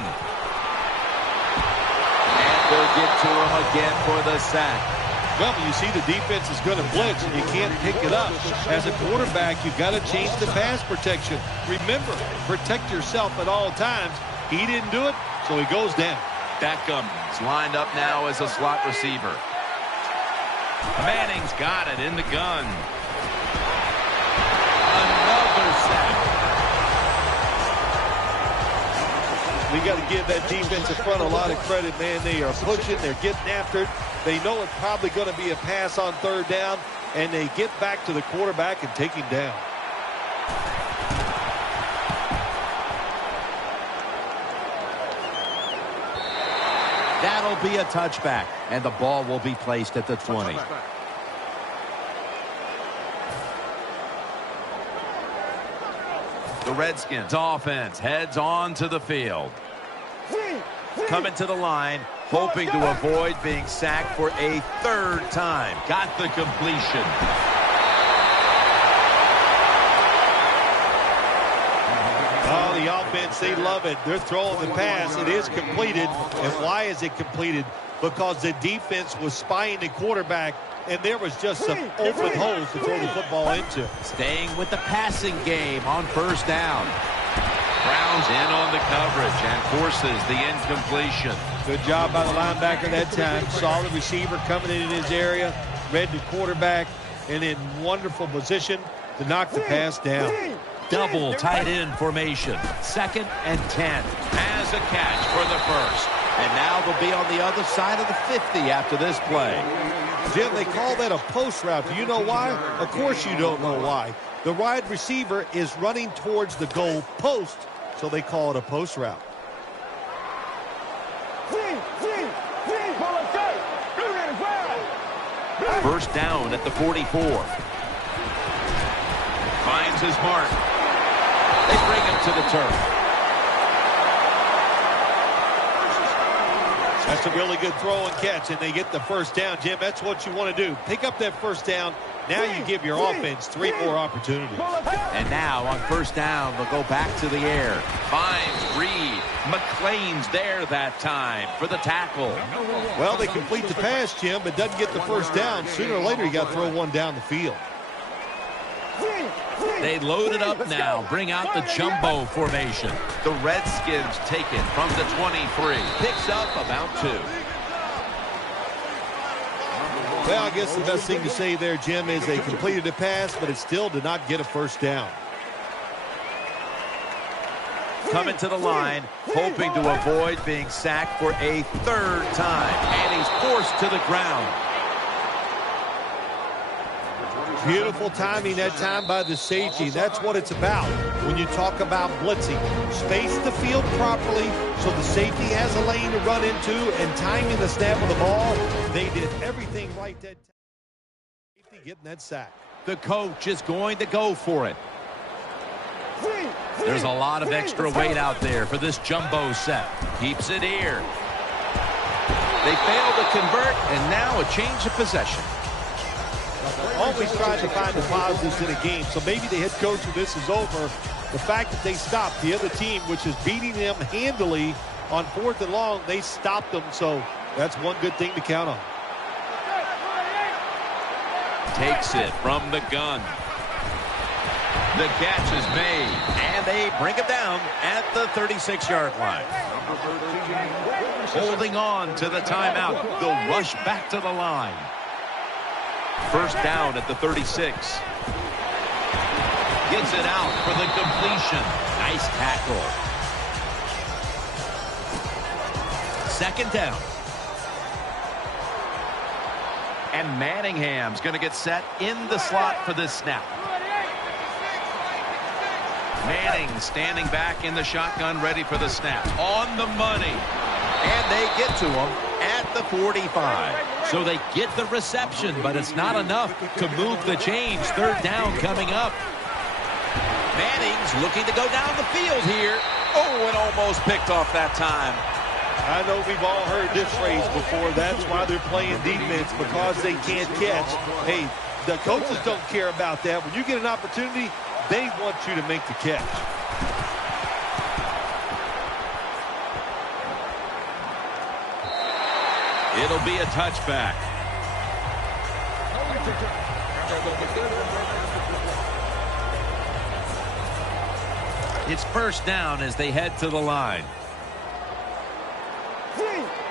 And they'll get to him again for the sack. Well, when you see the defense is going to blitz and you can't pick it up, as a quarterback, you've got to change the pass protection. Remember, protect yourself at all times. He didn't do it, so he goes down. Beckham's lined up now as a slot receiver. Manning's got it in the gun. Another sack. We got to give that defensive front a lot of credit, man. They are pushing. They're getting after it. They know it's probably going to be a pass on third down, and they get back to the quarterback and take him down. That'll be a touchback, and the ball will be placed at the 20. The Redskins offense heads on to the field. Coming to the line, hoping to avoid being sacked for a third time. Got the completion. Oh, the offense, they love it. They're throwing the pass. It is completed. And why is it completed? Because the defense was spying the quarterback, and there was just some open holes to throw the football into. Staying with the passing game on first down. Brown's in on the coverage and forces the incompletion. Good job by the linebacker that time. Saw the receiver coming in his area, read the quarterback, and in wonderful position to knock the pass down. Double tight end formation. 2nd and 10. Has a catch for the first. And now they'll be on the other side of the 50 after this play. Jim, they call that a post route. Do you know why? Of course you don't know why. The wide receiver is running towards the goal post, so they call it a post route. First down at the 44. Finds his mark. They bring him to the turf. That's a really good throw and catch, and they get the first down. Jim, that's what you want to do. Pick up that first down. Now you give your offense 3 more opportunities. And now on first down, they'll go back to the air. Finds Reed. McClain's there that time for the tackle. Well, they complete the pass, Jim, but doesn't get the first down. Sooner or later, you got to throw one down the field. They load it up now. Bring out the jumbo formation. The Redskins take it from the 23. Picks up about 2. Well, I guess the best thing to say there, Jim, is they completed a pass, but it still did not get a first down. Coming to the line, hoping to avoid being sacked for a third time. And he's forced to the ground. Beautiful timing that time by the safety. That's what it's about when you talk about blitzing. Space the field properly so the safety has a lane to run into, and timing the snap of the ball. They did everything right that time. Safety getting that sack. The coach is going to go for it. There's a lot of extra weight out there for this jumbo set. Keeps it here. They fail to convert, and now a change of possession. Always trying to find the positives in a game. So maybe the head coach when this is over, the fact that they stopped the other team, which is beating them handily on 4th and long, they stopped them. So that's one good thing to count on. Takes it from the gun. The catch is made, and they bring him down at the 36-yard line. Holding on to the timeout. They'll rush back to the line. First down at the 36. Gets it out for the completion. Nice tackle. 2nd down. And Manningham's going to get set in the slot for this snap. Manning standing back in the shotgun, ready for the snap. On the money. And they get to him at the 45. So they get the reception, but it's not enough to move the chains. 3rd down coming up. Manning's looking to go down the field here. Oh, and almost picked off that time. I know we've all heard this phrase before. That's why they're playing defense, because they can't catch. Hey, the coaches don't care about that. When you get an opportunity, they want you to make the catch. It'll be a touchback. It's first down as they head to the line.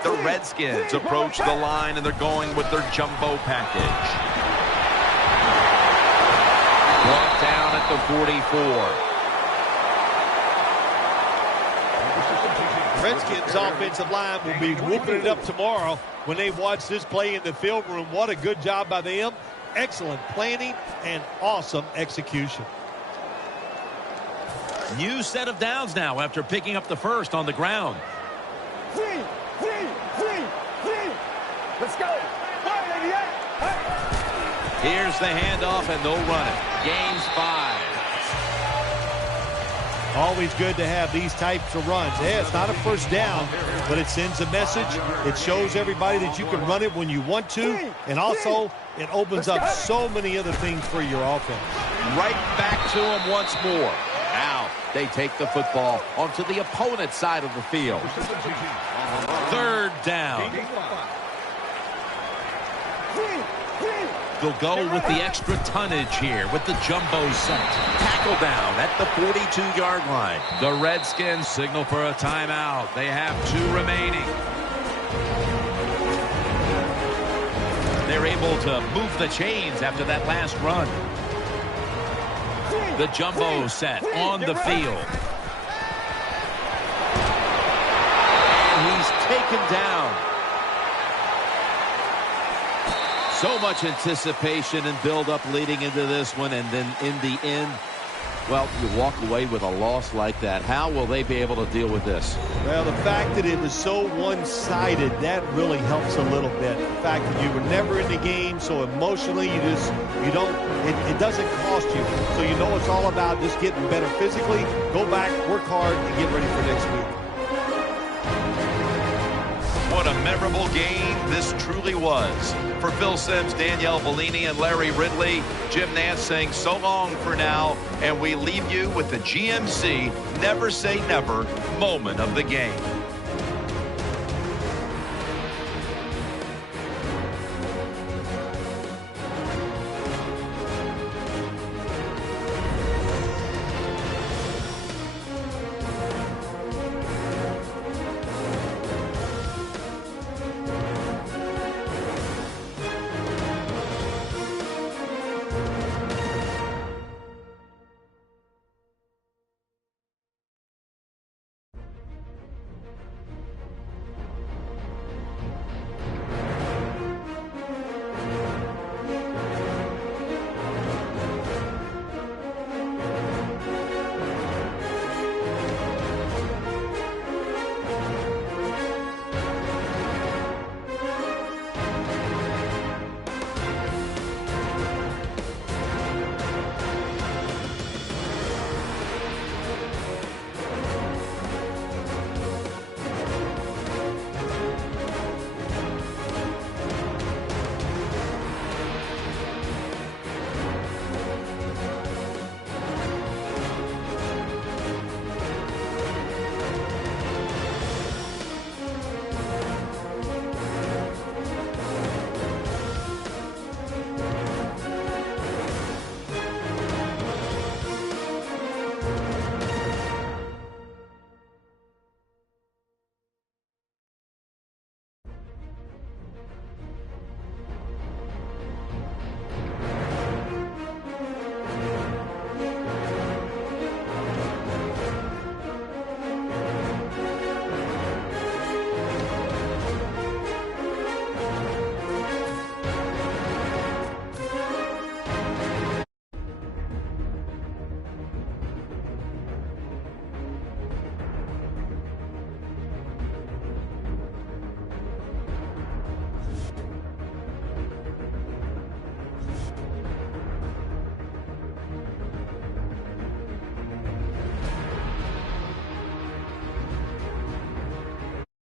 The Redskins approach the line, and they're going with their jumbo package. Brought down at the 44. Redskins offensive line will be whooping it up tomorrow when they watch this play in the film room. What a good job by them. Excellent planning and awesome execution. New set of downs now after picking up the first on the ground. Let's go. Here's the handoff, and they'll run it. Gains 5. Always good to have these types of runs. Yeah, it's not a first down, but it sends a message. It shows everybody that you can run it when you want to, and also it opens up so many other things for your offense. Right back to him once more. Now they take the football onto the opponent's side of the field. Third down. They'll go with the extra tonnage here with the jumbo set. Tackle down at the 42-yard line. The Redskins signal for a timeout. They have 2 remaining. They're able to move the chains after that last run. The jumbo set on the field. And he's taken down. So much anticipation and build-up leading into this one, and then in the end, well, you walk away with a loss like that. How will they be able to deal with this? Well, the fact that it was so one-sided, that really helps a little bit. The fact that you were never in the game, so emotionally it doesn't cost you. So you know it's all about just getting better physically, go back, work hard, and get ready for next week. What a memorable game this truly was. For Phil Simms, Danielle Bellini, and Larry Ridley, Jim Nantz saying so long for now, and we leave you with the GMC Never Say Never moment of the game.